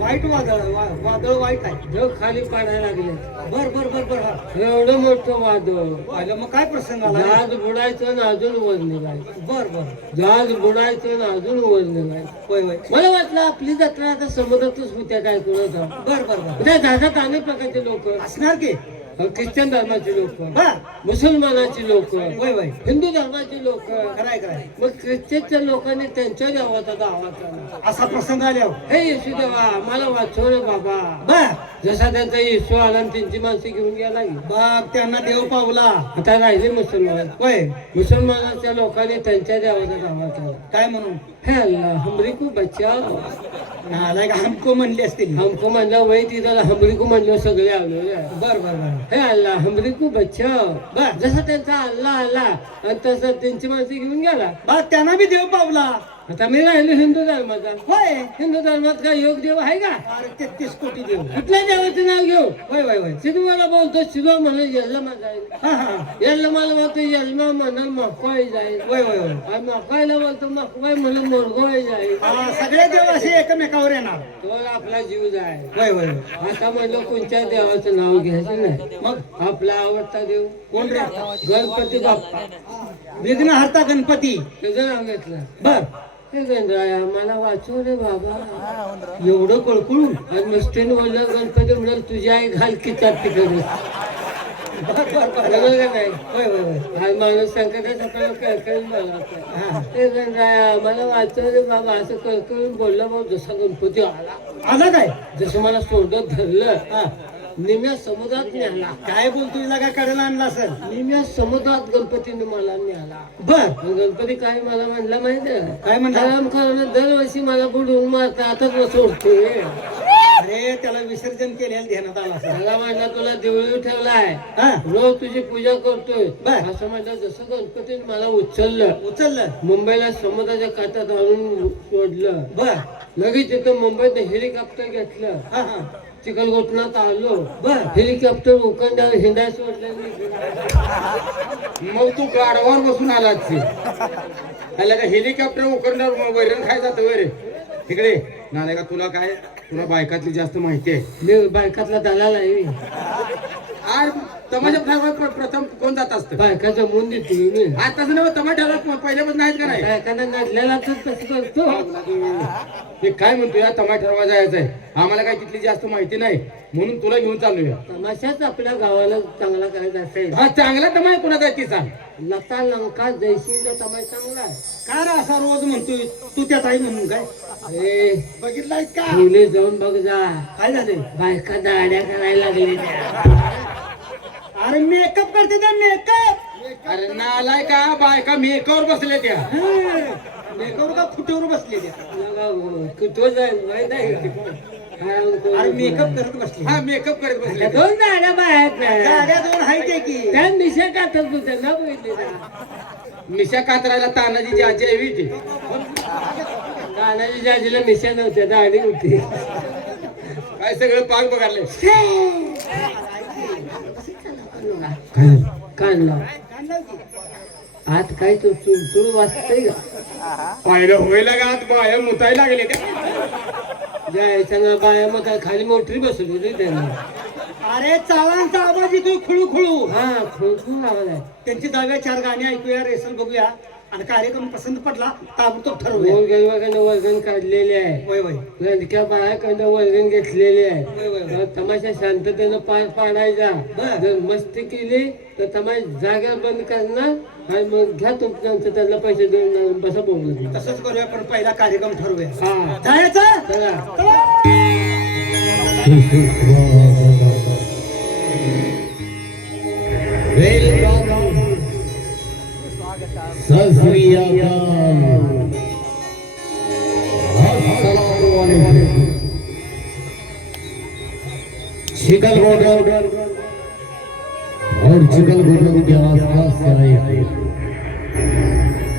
वाईट वादळ वाईट आहे. जग खाली पाडायला लागले. बर बर बर बर हा. एवढं मोठं वादळ. पाहिलं मग काय प्रसंग आला? जहाज बुडायचं ना अजून वर निघायचं. बर बर जहाज बुडायचं ना अजून वर निघायचं. होय होय मला वाटलं आपली जत्रा आता समुद्रातच होत्या काय कुणाचा. बर बर बर त्या जहाजात अनेक प्रकारचे लोक. असणार की. ख्रिश्चन धर्माची लोक हा मुसलमानाची लोक होय होय हिंदू धर्माची लोक खराय खराय मग ख्रिश्चनच्या लोकांनी त्यांच्या देवाचा दावा केला. असा प्रसंग आल्यावर हे येशू देवा मला वाचव रे बाबा. बर जसा त्यांचा येशू आला आणि त्यांची माणसं घेऊन गेला की. बघ त्यांना देव पावला आता राहिले मुसलमान. होय मुसलमानाच्या लोकांनी त्यांच्या देवाचा दावा केला. काय म्हणून हे अल्लाह हमरी को बचाव. नालायक हमको म्हणले असतील हमको म्हणलं वय तिथं हमरी को म्हणलं सगळे आलो. बर बर बर हे अल्लाह हमरी को बचाव. बर. जसा त्यांचा अल्लाह आला आणि तसं त्यांची माणसं घेऊन गेला. बघ त्यांना बी देव पावला आता मी राहिलो हिंदू धर्माचा. होय हिंदू धर्मात काय योग देव आहे का? अरे 33 कोटी देव कुठल्या देवाचं नाव घेऊ? होय होय होय सिद्धू मला बोलतो शिलो म्हणून यल्लमा जाईल. हा हा यल्लमाला बोलतो यल्मा म्हणून मकवाई जाईल. होय होय होय आणि मकवायला बोलतो मकवाई म्हणून मोरगोई जाईल. हा, सगळे देव असे एकमेकावर येणार तो आपला जीव जाईल. होय होय आता म्हणलं कोणत्या देवाचं नाव घ्यायचं नाही. मग आपला आवडता देव कोण रे गणपती बाप्पा. विघ्नहर्ता गणपती त्याचं नाव घेतलं. बर हे गणराया मला वाचव रे बाबा. एवढं कळकळून आणि नुसते बोललं गणपती म्हणाल तुझी आई घाल किचात तिकडे. बर बर बर बरोबर का नाही? होय होय होय हा माणूस संकटात आपल्याला कळकळून बोलावतो. ते गणराया मला वाचव रे बाबा असं कळकळून बोललं भाऊ. जसा गणपती आला आला काय जसं मला सोडत धरलं हा निम्या समुद्रात न्याला. काय बोलतो हिला काय कडेला आणला सर निम्या समुद्रात गणपतीने मला न्याला. बर पण गणपती काय मला म्हणला माहिती आहे? काय म्हणला? आराम करून दरवर्षी मला बुडवून मारता आताच मग सोडतोय. अरे त्याला विसर्जन केलेलं ध्यानात आला सर मला म्हणला तुला देवळी ठेवलाय हा रोज तुझी पूजा करतोय. बर. असं म्हणलं जसं गणपतीने मला उचललं उचललं मुंबईला समुद्राच्या काठात आणून सोडलं. बर लगेच तिथं मुंबईत हेलिकॉप्टर घेतलं. हा हा चिखलगोटणात आलो. बर हेलिकॉप्टर उखंडावर हिंडाय सोडलं. मग तू गाडवावर बसून आलाच त्याला का हेलिकॉप्टर उकरणार वैरण खाय जातं वैरे तिकडे नाले का तुला काय तुला बायकातली जास्त माहिती आहे. मी बायकातला दलाल आहे. आज तमाशा ठरवायला प्रथम कोण जात असतं बायकाचं मून देतो मी. आज तसं नव्हे तमाशा पहिल्यापासून आहेत का नाही बायकांना नडलेला तर कसं करतो. मी काय म्हणतो या तमाशा ठरवा जायचं आहे आम्हाला काय तिथली जास्त माहिती नाही म्हणून तुला घेऊन चालूया. तमाशाच आपल्या गावाला चांगला करायचा असेल. हा चांगला तमाशा कोणाचा आहे ती सांग. लता लंका जयसिंगचा तमाशा चांगला आहे. काय रे असा रोज म्हणतोय तू त्यात आई म्हणून काय अरे बघितलायस का मुले जाऊन बघ जा. काय झाले बायका दाड्या करायला लागलेल्या. अरे मेकअप करते त्या मेकअप अरे नालाय का बायका मेकावर बसले त्या मेकअप का खुटीवर बसले त्या कुठं जाईल माहित आहे का? अरे मेकअप करत बसले हा मेकअप करत बसले आता दोन दाड्या बाहेर गाड्या दोन आहेत ते की त्या निशा टाकत तू त्यांना बघितले मिशा कातरायला तानाजीची आजी आहे ती गाण्याच्या जाजीला निशा नव्हत्या दाढी होती. काय सगळं पाक बघाले काढला आत काय तो चुलचुळ वाजतंय का? पाहिलं होईल का आत बाया मुतायला लागले त्या जायच्या बाया मग काय खाली मोटरी बसवली होती त्यांनी. अरे चाळांचा आवाज येतोय खुळू खुळू हा खोलून आवाज आहे. त्यांची 4 गाणी ऐकूया रेसल बघूया आणि कार्यक्रम पसंत पडला ताबडतोब ठरवूया गोलगरबाकडनं वर्गण काढलेले आहे. होय होय रंडक्या बायाकडनं वर्गण घेतलेले होय, होय. आहे. तर तमाशा शांततेनं पार पाडायचा. बर. जर मस्ती केली तर तमाशा जागा बंद करणार आणि मग घ्या तुमचं त्यांना पैसे देऊन बसा बोलत. तसंच करूया पण पहिला कार्यक्रम ठरवूया हा जायचं चला. चिखलगोट और चिखलगोट के आसपास से आए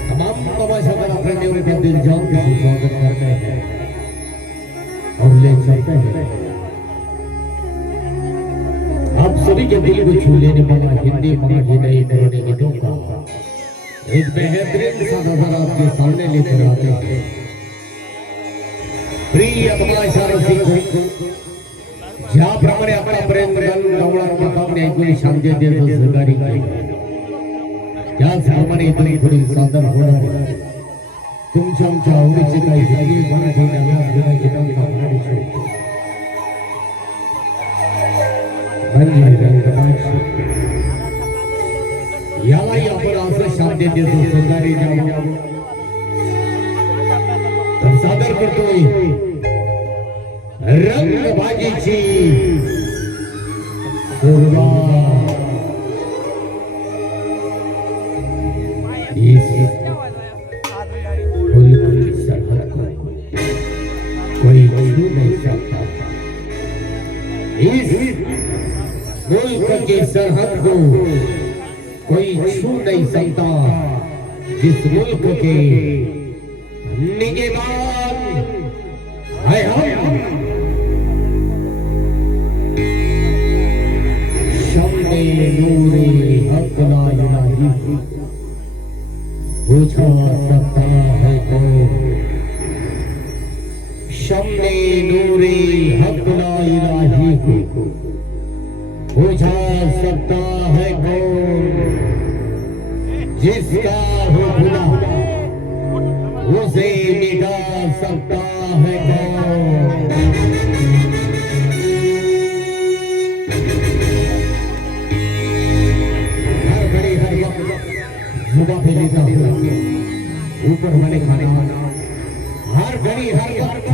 तमाम तमाशागर अपने उनके दिल जान के स्वागत करते हैं और ले चलते हैं। आप सभी के दिल को छू लेने वाला हिंदी मराठी नई पुराने गीतों का एक बेहतरीन सा नजर आपके सामने लेकर आते हैं। प्रिय तमाशा रसिक ज्याप्रमाणे आपला प्रेम गवळा प्रतापने ऐकून शांती देत सहकारी त्याचप्रमाणे इथून पुढील सादर होणार तुमच्या आमच्या आवडीचे काही हिंदी मराठी नव्या जुन्या गीतांचा मराठी शो यालाही आपण असं शांती देतो सरदारी तर सादर करतोय रंगबाजीची सुरुवात। इस मुल्क की सरहद को कोई छू नहीं सकता, इस मुल्क की सरहद को कोई छू नहीं सकता, जिस मुल्क के निगहबान है हम। शम्मे नूरे हक ला इलाही बुझा सकता है कौन, शम्मे नूरे हक ला इलाही बुझा सकता है कौन, जिसका हो गुनाह उसे मिटा सकता है कौन। हर घड़ी हर वक्त जुबा पे लेता हुआ ऊपर वाले खाना, हर घड़ी हर वक्त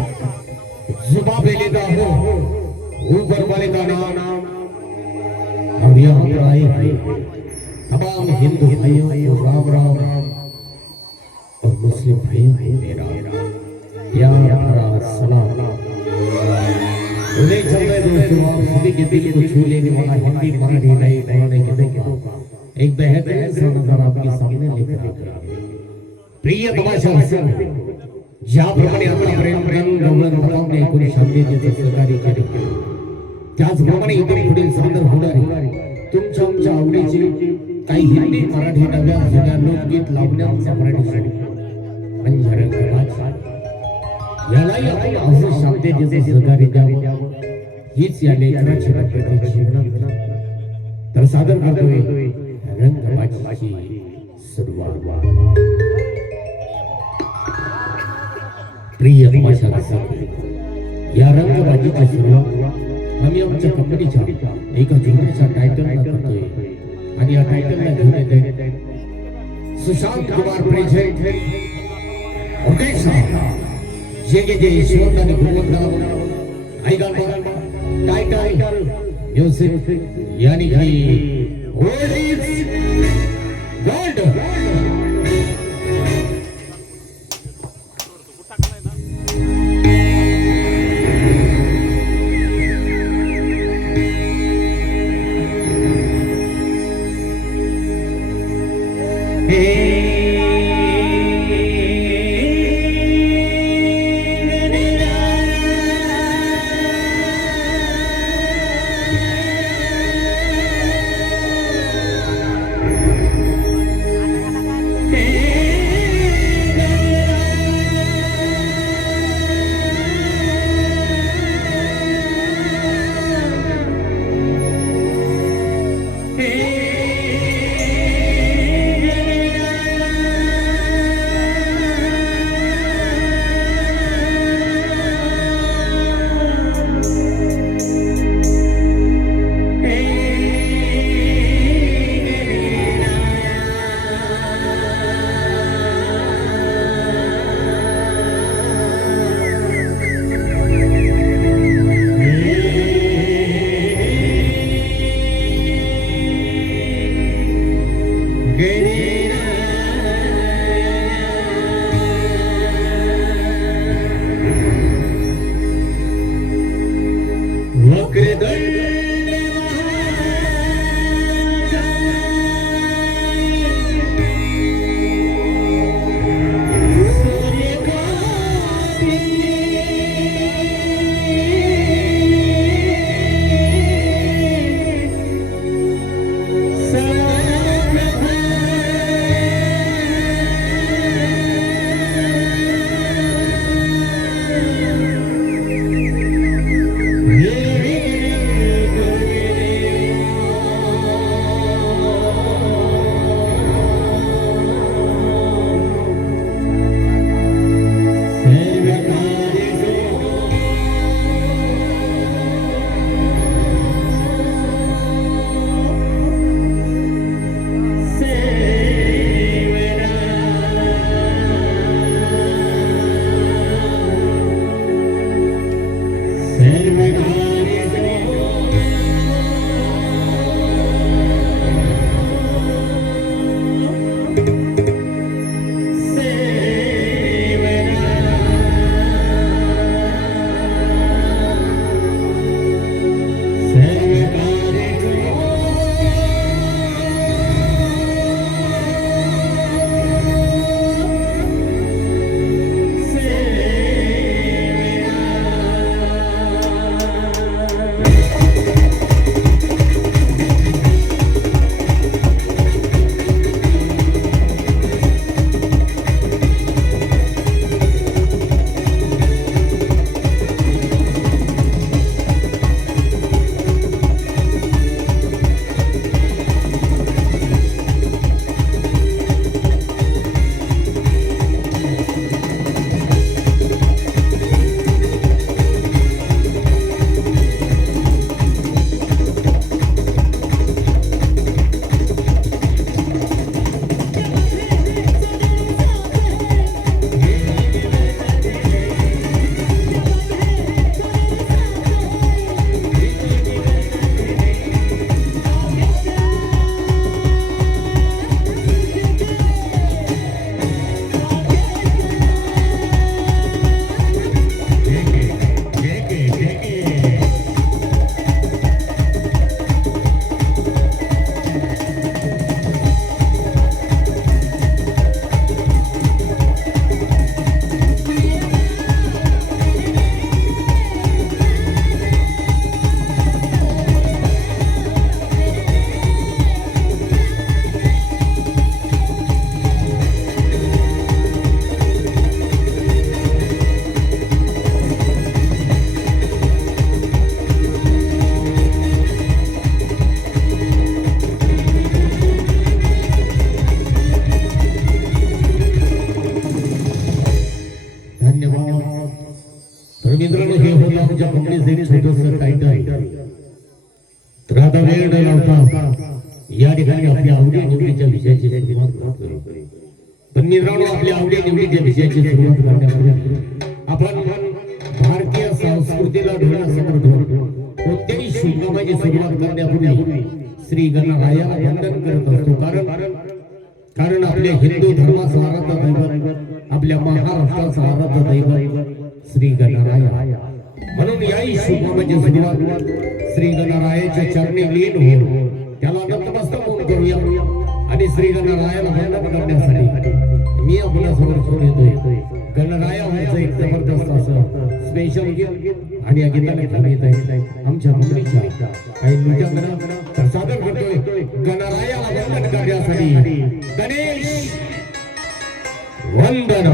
जुबा पे लेता हो ऊपर वाले का नाम। और यहाँ पर आए हैं तमाम हिंदू भाइयों को राम राम और मुस्लिम भाइयों को मेरा प्यार भरा सलाम। उन्हें चल रहे दोस्तों, आप सभी के दिल को छू लेने वाला हिंदी मराठी नए पुराने गीतों का एक बेहतरीन सा नज़ारा आपके सामने लेकर आ प्रिय तमाशा ज्याप्रमाणे आपला प्रेम गौरव भगवान एकूण शांतीचे सहकार्य केले, त्याचप्रमाणे इतर पुढील सादर होणारे तुमच्या आवडीचे काही हिंदी मराठी नव्या जुन्या लोकगीत लावण्याचा प्रयत्न यालाही आपण असं शांततेचे सहकार्य द्यावं, हीच या लेखनाची प्रकृती जीवनात तर सादर करतोय रंगबाजीची सुरुवात। प्रिय तमाशा या रंगबाजीची सुरुवात आम्ही आमच्या कंपनीच्या एका छोट्याशा टायटलला करतोय आणि या टायटलला घेऊन येते सुशांत कुमार प्रेझेंट ऑर्केस्ट्रा जे के जे यशवंत आणि गुणवंत ऐका टायटल म्युझिक यानी की वर्ल्ड इज गोल्ड। तर आता वेळ न लावता या ठिकाणी आपल्या आवडी निवडीच्या विषयाची सुरुवात करू. पण मित्रांनो, आपल्या आवडी निवडीच्या विषयाची सुरुवात करण्यापूर्वी आपण भारतीय संस्कृतीला डोळ्यासमोर ठेवून कोणत्याही शुभकामाची सुरुवात करण्यापूर्वी श्री गणरायाला वंदन करत असतो. कारण आपल्या हिंदू धर्माचं आराध्य दैवत, आपल्या महाराष्ट्राचं आराध्य दैवत श्री गणराया. म्हणून याही शुभकामाची सुरुवात श्री गणरायाच्या चरणी लीन होऊन त्याला नतमस्तक होऊन करूया. आणि श्री गणरायाला वंदन करण्यासाठी मी आपल्यासमोर घेऊन येतोय गणरायाचं एक जबरदस्त असं स्पेशल गीत. आणि या गीताला खाली येत आहे आमच्या मुलीच्या काही नृत्यांना तर सादर करतोय गणरायाला वंदन करण्यासाठी गणेश वंदन.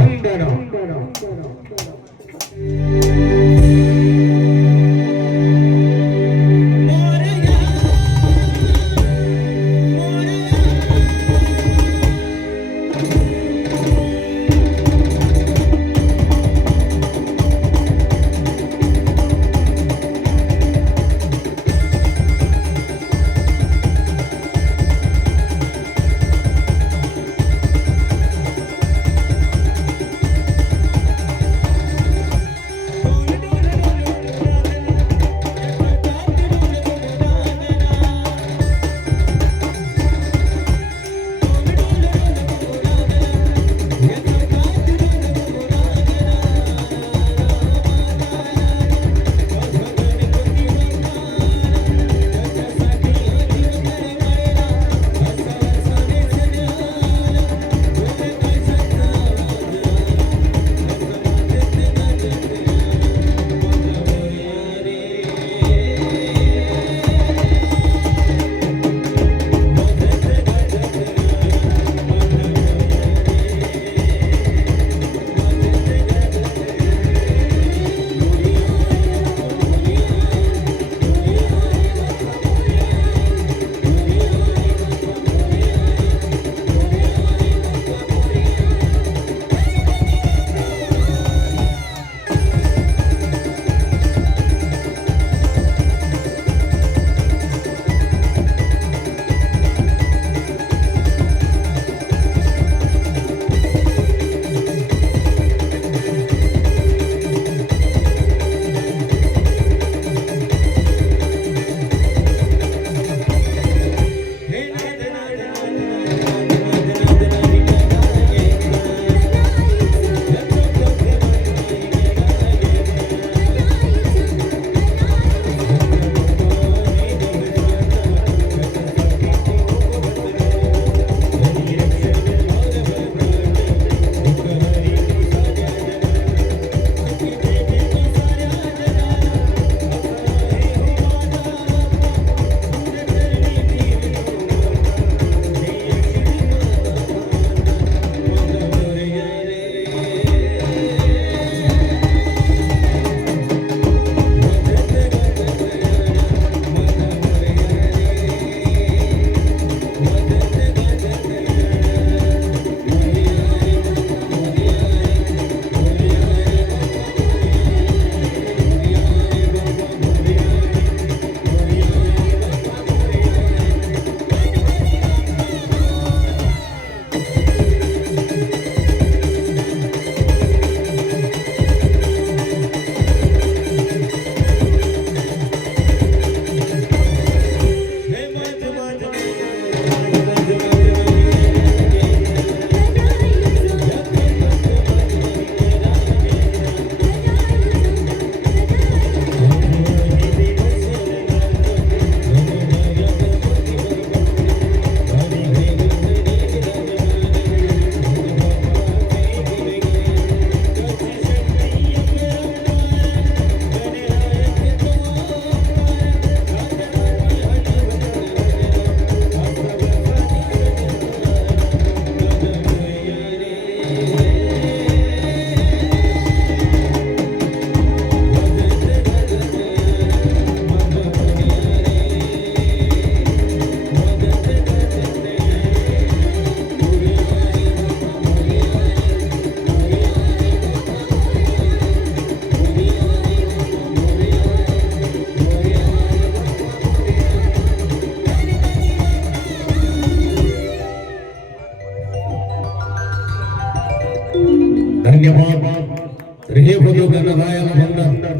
वंदन रायाला वंदन.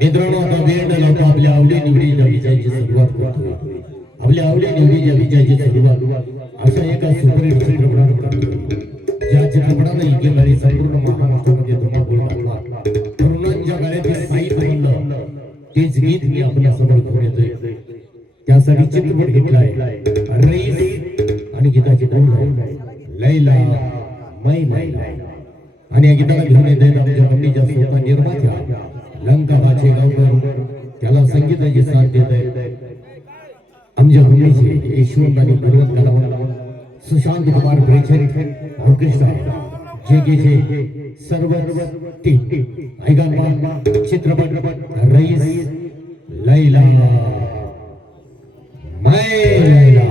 मित्रांनो आता वेळ न लावता आपल्या आवडी निवडीच्या विजयाची सुरुवात करतो. आपल्या आवडी निवडीच्या विजयाची सुरुवात अशा एका सुपरहिट चित्रपटाने ज्या चित्रपटाने एकेकाळी संपूर्ण महाराष्ट्रामध्ये धुमाकूळ घातला. तरुणांच्या गळ्यातील साई बनलं तेच गीत मी आपल्या समोर घेऊन येतोय. त्यासाठी चित्रपट घेतलाय रईस आणि गीताची बोल आहे लैला मै लैला. आणि या गीताला घेऊन येत आहेत आमच्या मंडळीच्या स्वतः निर्मात्या लंका बाचे गावकर. त्याला संगीताची साथ देत आहेत आमच्या मंडळीचे यशवंत आणि गुणवंत कलावंत सुशांत कुमार ब्रेचर ऑर्केस्ट्रा जे के सर्व टीम. ऐका चित्रपट रईस लैला मै लैला.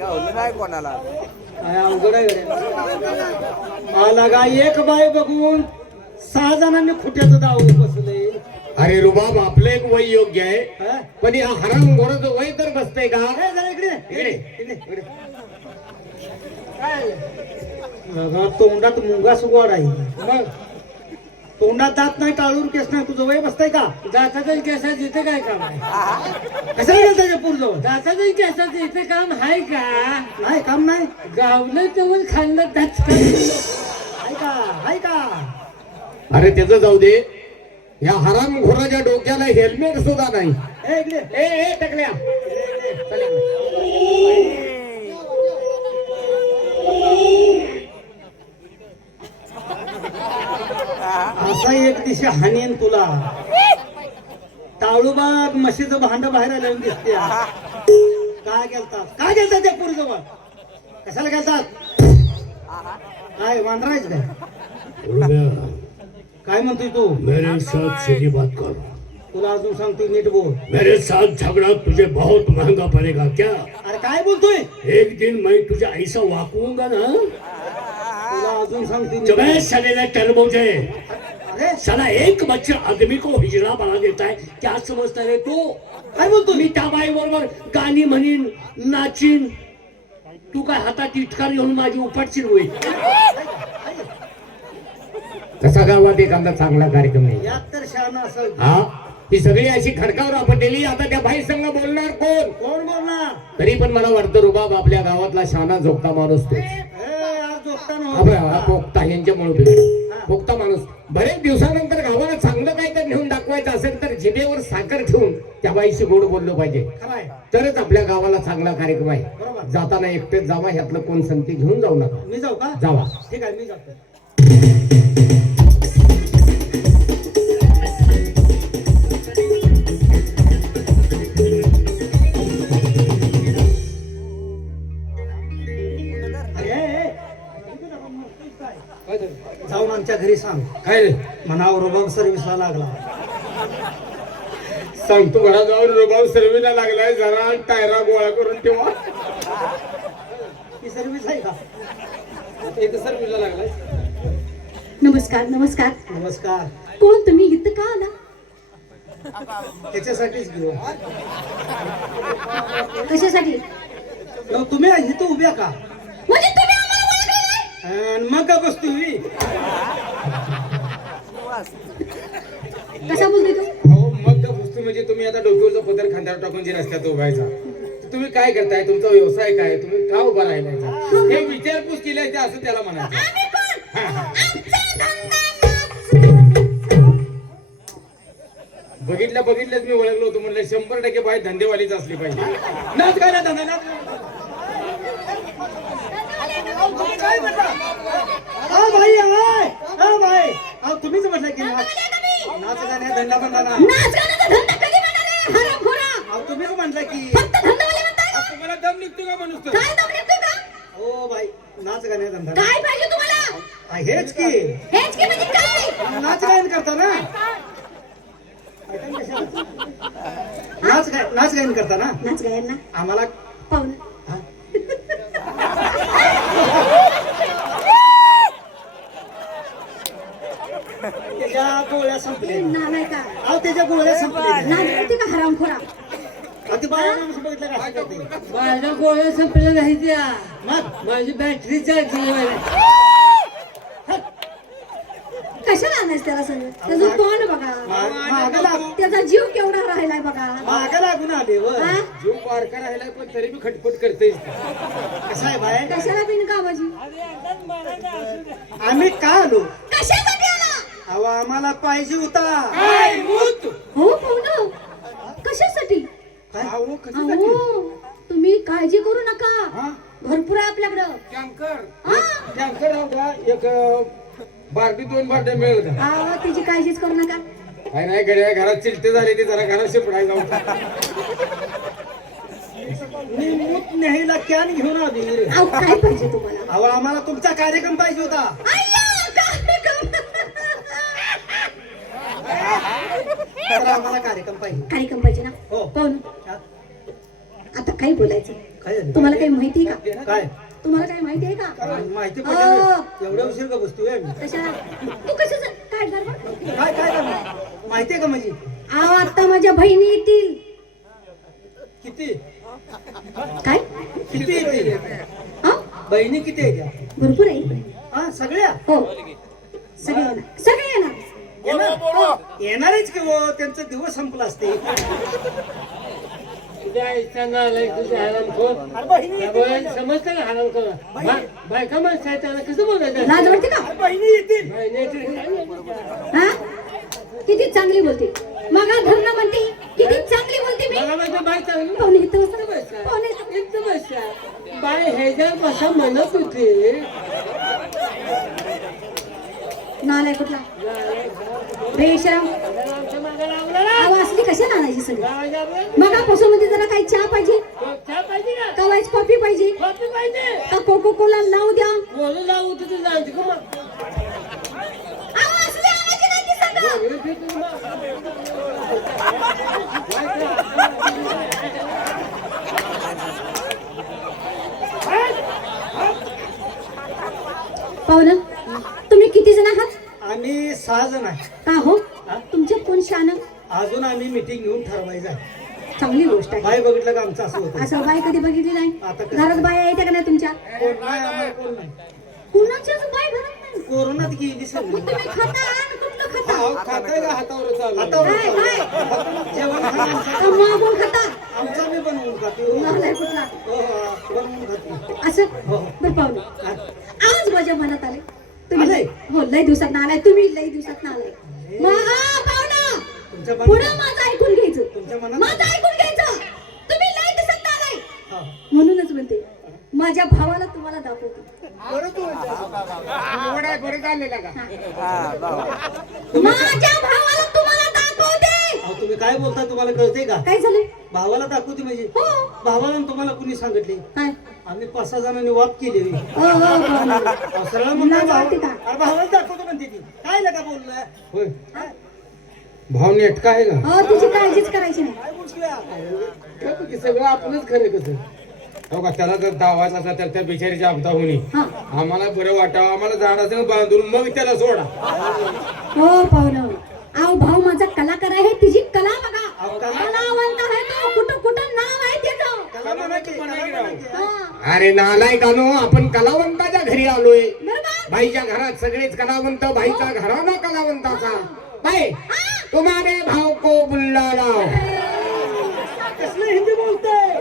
काय अवघड आहे गड्या. मला का एक बाई बघून 6 जणांनी खुट्याचं दाव बसले. अरे रुबाब आपलं एक वय योग्य आहे हा? पण या हराम घोराचं वय तर नसतंय का ए, जरा इकडे इकडे. इकडे. काय लगा तोंडात मुंगास गोड आहे. मग तोंडात दात नाही, टाळून केस नाही, तुझं वय बसतंय का? दाताचं केसाचं इथं काय काम आहे? कशाला गेलं त्याच्या पूर्जवळ? दाताचं केसाचं इथं काम आहे का? नाही काम नाही. गावलं तेवढं खाल्लं दात आहे का? आहे का? अरे त्याचं जाऊ दे या हराम घोराच्या डोक्याला हेल्मेट सुद्धा नाही ए, इकडे ए टकल्या असा एक दिवशी हानीन तुला. टाळूबाग म्हशीचं भांड बाहेर आलं दिसते. काय गेलतात त्या पूर्जवळ? कशाला गेलतात? काय वांडरायच काय? काय म्हणतोय तू? मेरे साथ सीधी बात कर. तुला अजून सांगतोय नीट बोल. मेरे साथ झगड़ा तुझे बहुत महंगा पड़ेगा क्या? अरे काय बोलतोय? एक दिन मैं तुझे ऐसा वाकूंगा ना. तुला अजून सांगतोय नीट जब बोल. मैं सलेला टरबूजे अरे साला एक बच्चा आदमी को हिजड़ा बना देता है. क्या समझता है तू? काय बोलतोय? मी त्या बाई बरोबर गाणी म्हणीन, नाचीन. तू काय हातात इटकार घेऊन माझी उपटशील होईल. कसा गावात एखादा चांगला कार्यक्रम नाही यात तर शहाणा असं. हा ही सगळी अशी खडकावर आपटलेली आता त्या बाई संग बोलणार कोण कोण बोलणार? तरी पण मला वाटतं रुबाब आपल्या गावातला शहाणा झोपता माणूस तो ए, आज झोपताना हा बघ, हा पोक्ता यांच्यामुळे बिघडला. पोक्ता माणूस बरेच दिवसानंतर गावाला चांगलं काय तर नेऊन दाखवायचं असेल तर जिभेवर साखर ठेवून त्या बाईशी गोड बोललं पाहिजे खरं आहे. तरच आपल्या गावाला चांगला कार्यक्रम आहे. बरोबर. जाताना एकटेच जावा ह्यातलं कोण संगती घेऊन जाऊ नका. मी जाऊ का? जावा. ठीक आहे, मी जातो. जाऊन आमच्या घरी सांग. काय रे म्हणावर रुबाब सर्व्हिसला लागला. सांगतो घरात जाऊन रुबाब सर्वीला लागलाय जरा टायरा गोळा करून ठेवा. ही सर्व्हिस आहे का? आता इथं सर्वीला लागलाय. नमस्कार नमस्कार. नमस्कार. कोण तुम्ही? इथं का आला? त्याच्यासाठीच घेऊ. कशासाठी? मग तुम्ही इथं उभ्या का? म्हणजे तुम्ही आम्हाला ओळखलं नाही? आणि मग का बसतो मी? कसा बोलतोय तू? हो मग त्या वस्तू म्हणजे तुम्ही आता डोक्यावरचा पदर खांद्यावर टाकून जे रस्त्यात उभायचा तुम्ही काय करताय तुमचा व्यवसाय काय तुम्ही का उभा राहिलाय हे विचारपूस केली आहे ते असं त्याला म्हणायचं. आम्ही कोण? हा, हा. आमचा धंदा नाच. बघितलंच मी ओळखलो होतो म्हणलं 100% बाई धंदेवालीच असली पाहिजे. नाच काय ना धंदा नाच. काय म्हटलं? हा भाई हाय. हा भाई अहो तुम्हीच म्हटलं की नाच गाण्या धंदा बंदा ना. नाच गाण्याचा धंदा कधी म्हणणार आहे? हरामखोरा. अहो तुम्हीच म्हटलं की फक्त धंदावाले म्हणताय? तुम्हाला दम निघतो का माणूस तर? काय दम निघतोय का? हो भाई नाच गाण्या धंदा. काय पाहिजे तुम्हाला? हेच की हेच की म्हणजे काय? नाच गायन करता ना. नाच गायन करता ना. नाच गायन ना आम्हाला पाहून. त्याच्या गोळ्या संपल्या. नालाय का? अहो त्याच्या गोळ्या संपल्या. नाच करते का हरामखोरा? ते बाळा बघितलं का असं करते? माझ्या गोळ्या संपल्या नाही त्या. मग माझी बॅटरी चार्ज कशाला आणायच त्याला सगळं? त्याचं तोंड बघा, मागं लाग त्याचा जीव केवढा राहिलाय बघा. मागं लागून आले व. हा? जीव बारका राहिलाय पण तरी बी खटपट करतेय. कसं आहे बाय कशाला बिनकामाची? आम्ही का आलो? कशासाठी आला? अहो आम्हाला पाहिजे होता. हो पाहुणं. कशासाठी? अहो अहो तुम्ही काळजी करू नका. भरपूर आहे आपल्याकडं. टँकर हा? टँकर राहू का एक बारडी 2 बारड्या मिळेल का? अहो, तिची काळजीच करू नका. काय नाही गड्या घरात चिलटे झाले ते जरा घरात शिपडाय जाऊ. मी मूत न्यायला कॅन घेऊन आली. अहो काय पाहिजे तुम्हाला? अहो आम्हाला तुमचा कार्यक्रम पाहिजे होता. अय्या, कार्यक्रम. तर आम्हाला कार्यक्रम पाहिजे. कार्यक्रम पाहिजे ना? हो. पाहुणं आता काय बोलायचं? काय झालं? तुम्हाला काही माहिती आहे का? काय तुम्हाला काही माहिती आहे का? माहिती अहो. पडली एवढ्या उशीर का बसतोय आम्ही? कशा तू कशाच काय गडबड? काय काय करणार? माहिती आहे का माझी अहो आता माझ्या बहिणी येतील. किती काय? किती येते हा बहिणी किती आहे त्या भरपूर आहे. हा सगळ्या हो सगळे येणार. सगळे येणार. येणार येणारच की हो त्यांचा दिवस संपला असते तुझ्या इच्छांना आलाय तुझ्या हरामखोर. अरे बहिणी त्या येतील बाई समजतं का हरामखोर? बायका माणसं आहे त्याला कसं बोलायचं? लाज वाटते का? अरे बहिणी येतील बाई, नेट- हा किती चांगली बोलते. मगा धरणं म्हणते किती चांगली बोलते मी. मला माझ्या बाई चांगली पाहुणे इथं बसा. बसा. पाहुणे इथं. इथं बसा. बाई ह्याच्या बसा म्हणत होती. नालाय कुठला बेशरम. आमच्या मागं लागला ना. आवाज असली कशाला आणायची सगळी. गावाच्या बाई. मगापासून मध्ये जरा काही चहा पाहिजे चहा पाहिजे का? का वाईस कॉफी पाहिजे कॉफी पाहिजे. का कोको कोला लावू द्या. बोलू लावू तुझी जाणती का मग? आवाज असली आणायची नाही ती सांगा. बोलू दे तुझी मग. पाहुणं तुम्ही किती जण आहात? आम्ही 6 जण आहे का हो तुमच्यात कोण शान? अजून आम्ही मिटिंग घेऊन ठरवायचं आहे. चांगली गोष्ट आहे. बाय बघितलं का आमचं असं होतं असं बाय कधी बघितली नाही. आता कसं? घरात बाया येत्या का नाही तुमच्या? कोण नाही आम्हाला कोण नाही कुणाच्याच बाय घरात नाही. कोरोनात गेली सगळी मग तुम्ही खाता आणि कुठलं खाता? अहो, खाताय का हातावर चालू आता काय काय जेवण खाण्याचं का मागून खाता? आमचा मी बनवून खाते नालाय कुठला बनवून खाते असं हो. बरं पाहुणे आज माझ्या मनात आले तुम्ही आलंय? हो लय दिवसात आलाय. तुम्ही लय दिवसात आलाय. मग पाहुणा तुमच्या पुढं मनात माझं ऐकून घ्यायचं. तुमच्या मनात माझं ऐकून घ्यायचं. तुम्ही लय दिवसात आलाय हा. म्हणूनच म्हणते माझ्या भावाला तुम्हाला दाखवतो. बरं झालेला का माझ्या भावाला तुम्हाला दाखवते. अहो, तुम्ही काय बोलता तुम्हाला कळते का काय झालं? भावाला दाखवते म्हणजे हो भावाला आणि तुम्हाला कुणी सांगितले काय? आम्ही 5-6 जणांनी वाद केली हो हो पाहुणा. सरळ म्हणतो लाज वाटते का? भावाला दाखवतो म्हणते ती काय नका बोललं होय भाव नेटका आहे का हो तुझी काळजीच करायची नाही. काय बोलतोय की सगळं आपलंच खरं कसं हो का त्याला जर दावायचा असा तर त्या बिचारीची आपदा होणी हा आम्हाला बरं वाटावं आम्हाला झाडासंग बांधून मग त्याला सोडा हो पाहुणं. अहो भाऊ माझा कलाकार आहे. तिची कला बघा. अहो, कला- कलावंत आहे तो. कुठं कुठं नाव आहे त्याचं. त्याला म्हणा की, त्याला म्हणा की. हा अरे नालायकानो आपण कलावंताच्या घरी आलोय बरोबर. बाईच्या घरात सगळेच कलावंत बाईचा घराना कलावंताचा बाई तुम्हारे भाव को बुल्लाना कसलं हिंदी बोलतोय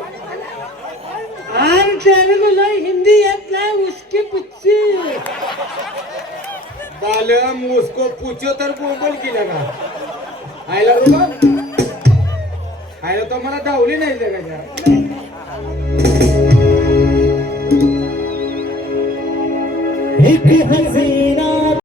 आम तेरे को हिंदी येत नाही उसकी पुच्ची. बालम उसको पूछो तर बोल केला का आयला बाबा आयला तो मला धावली नाही जगाच्या एक हसी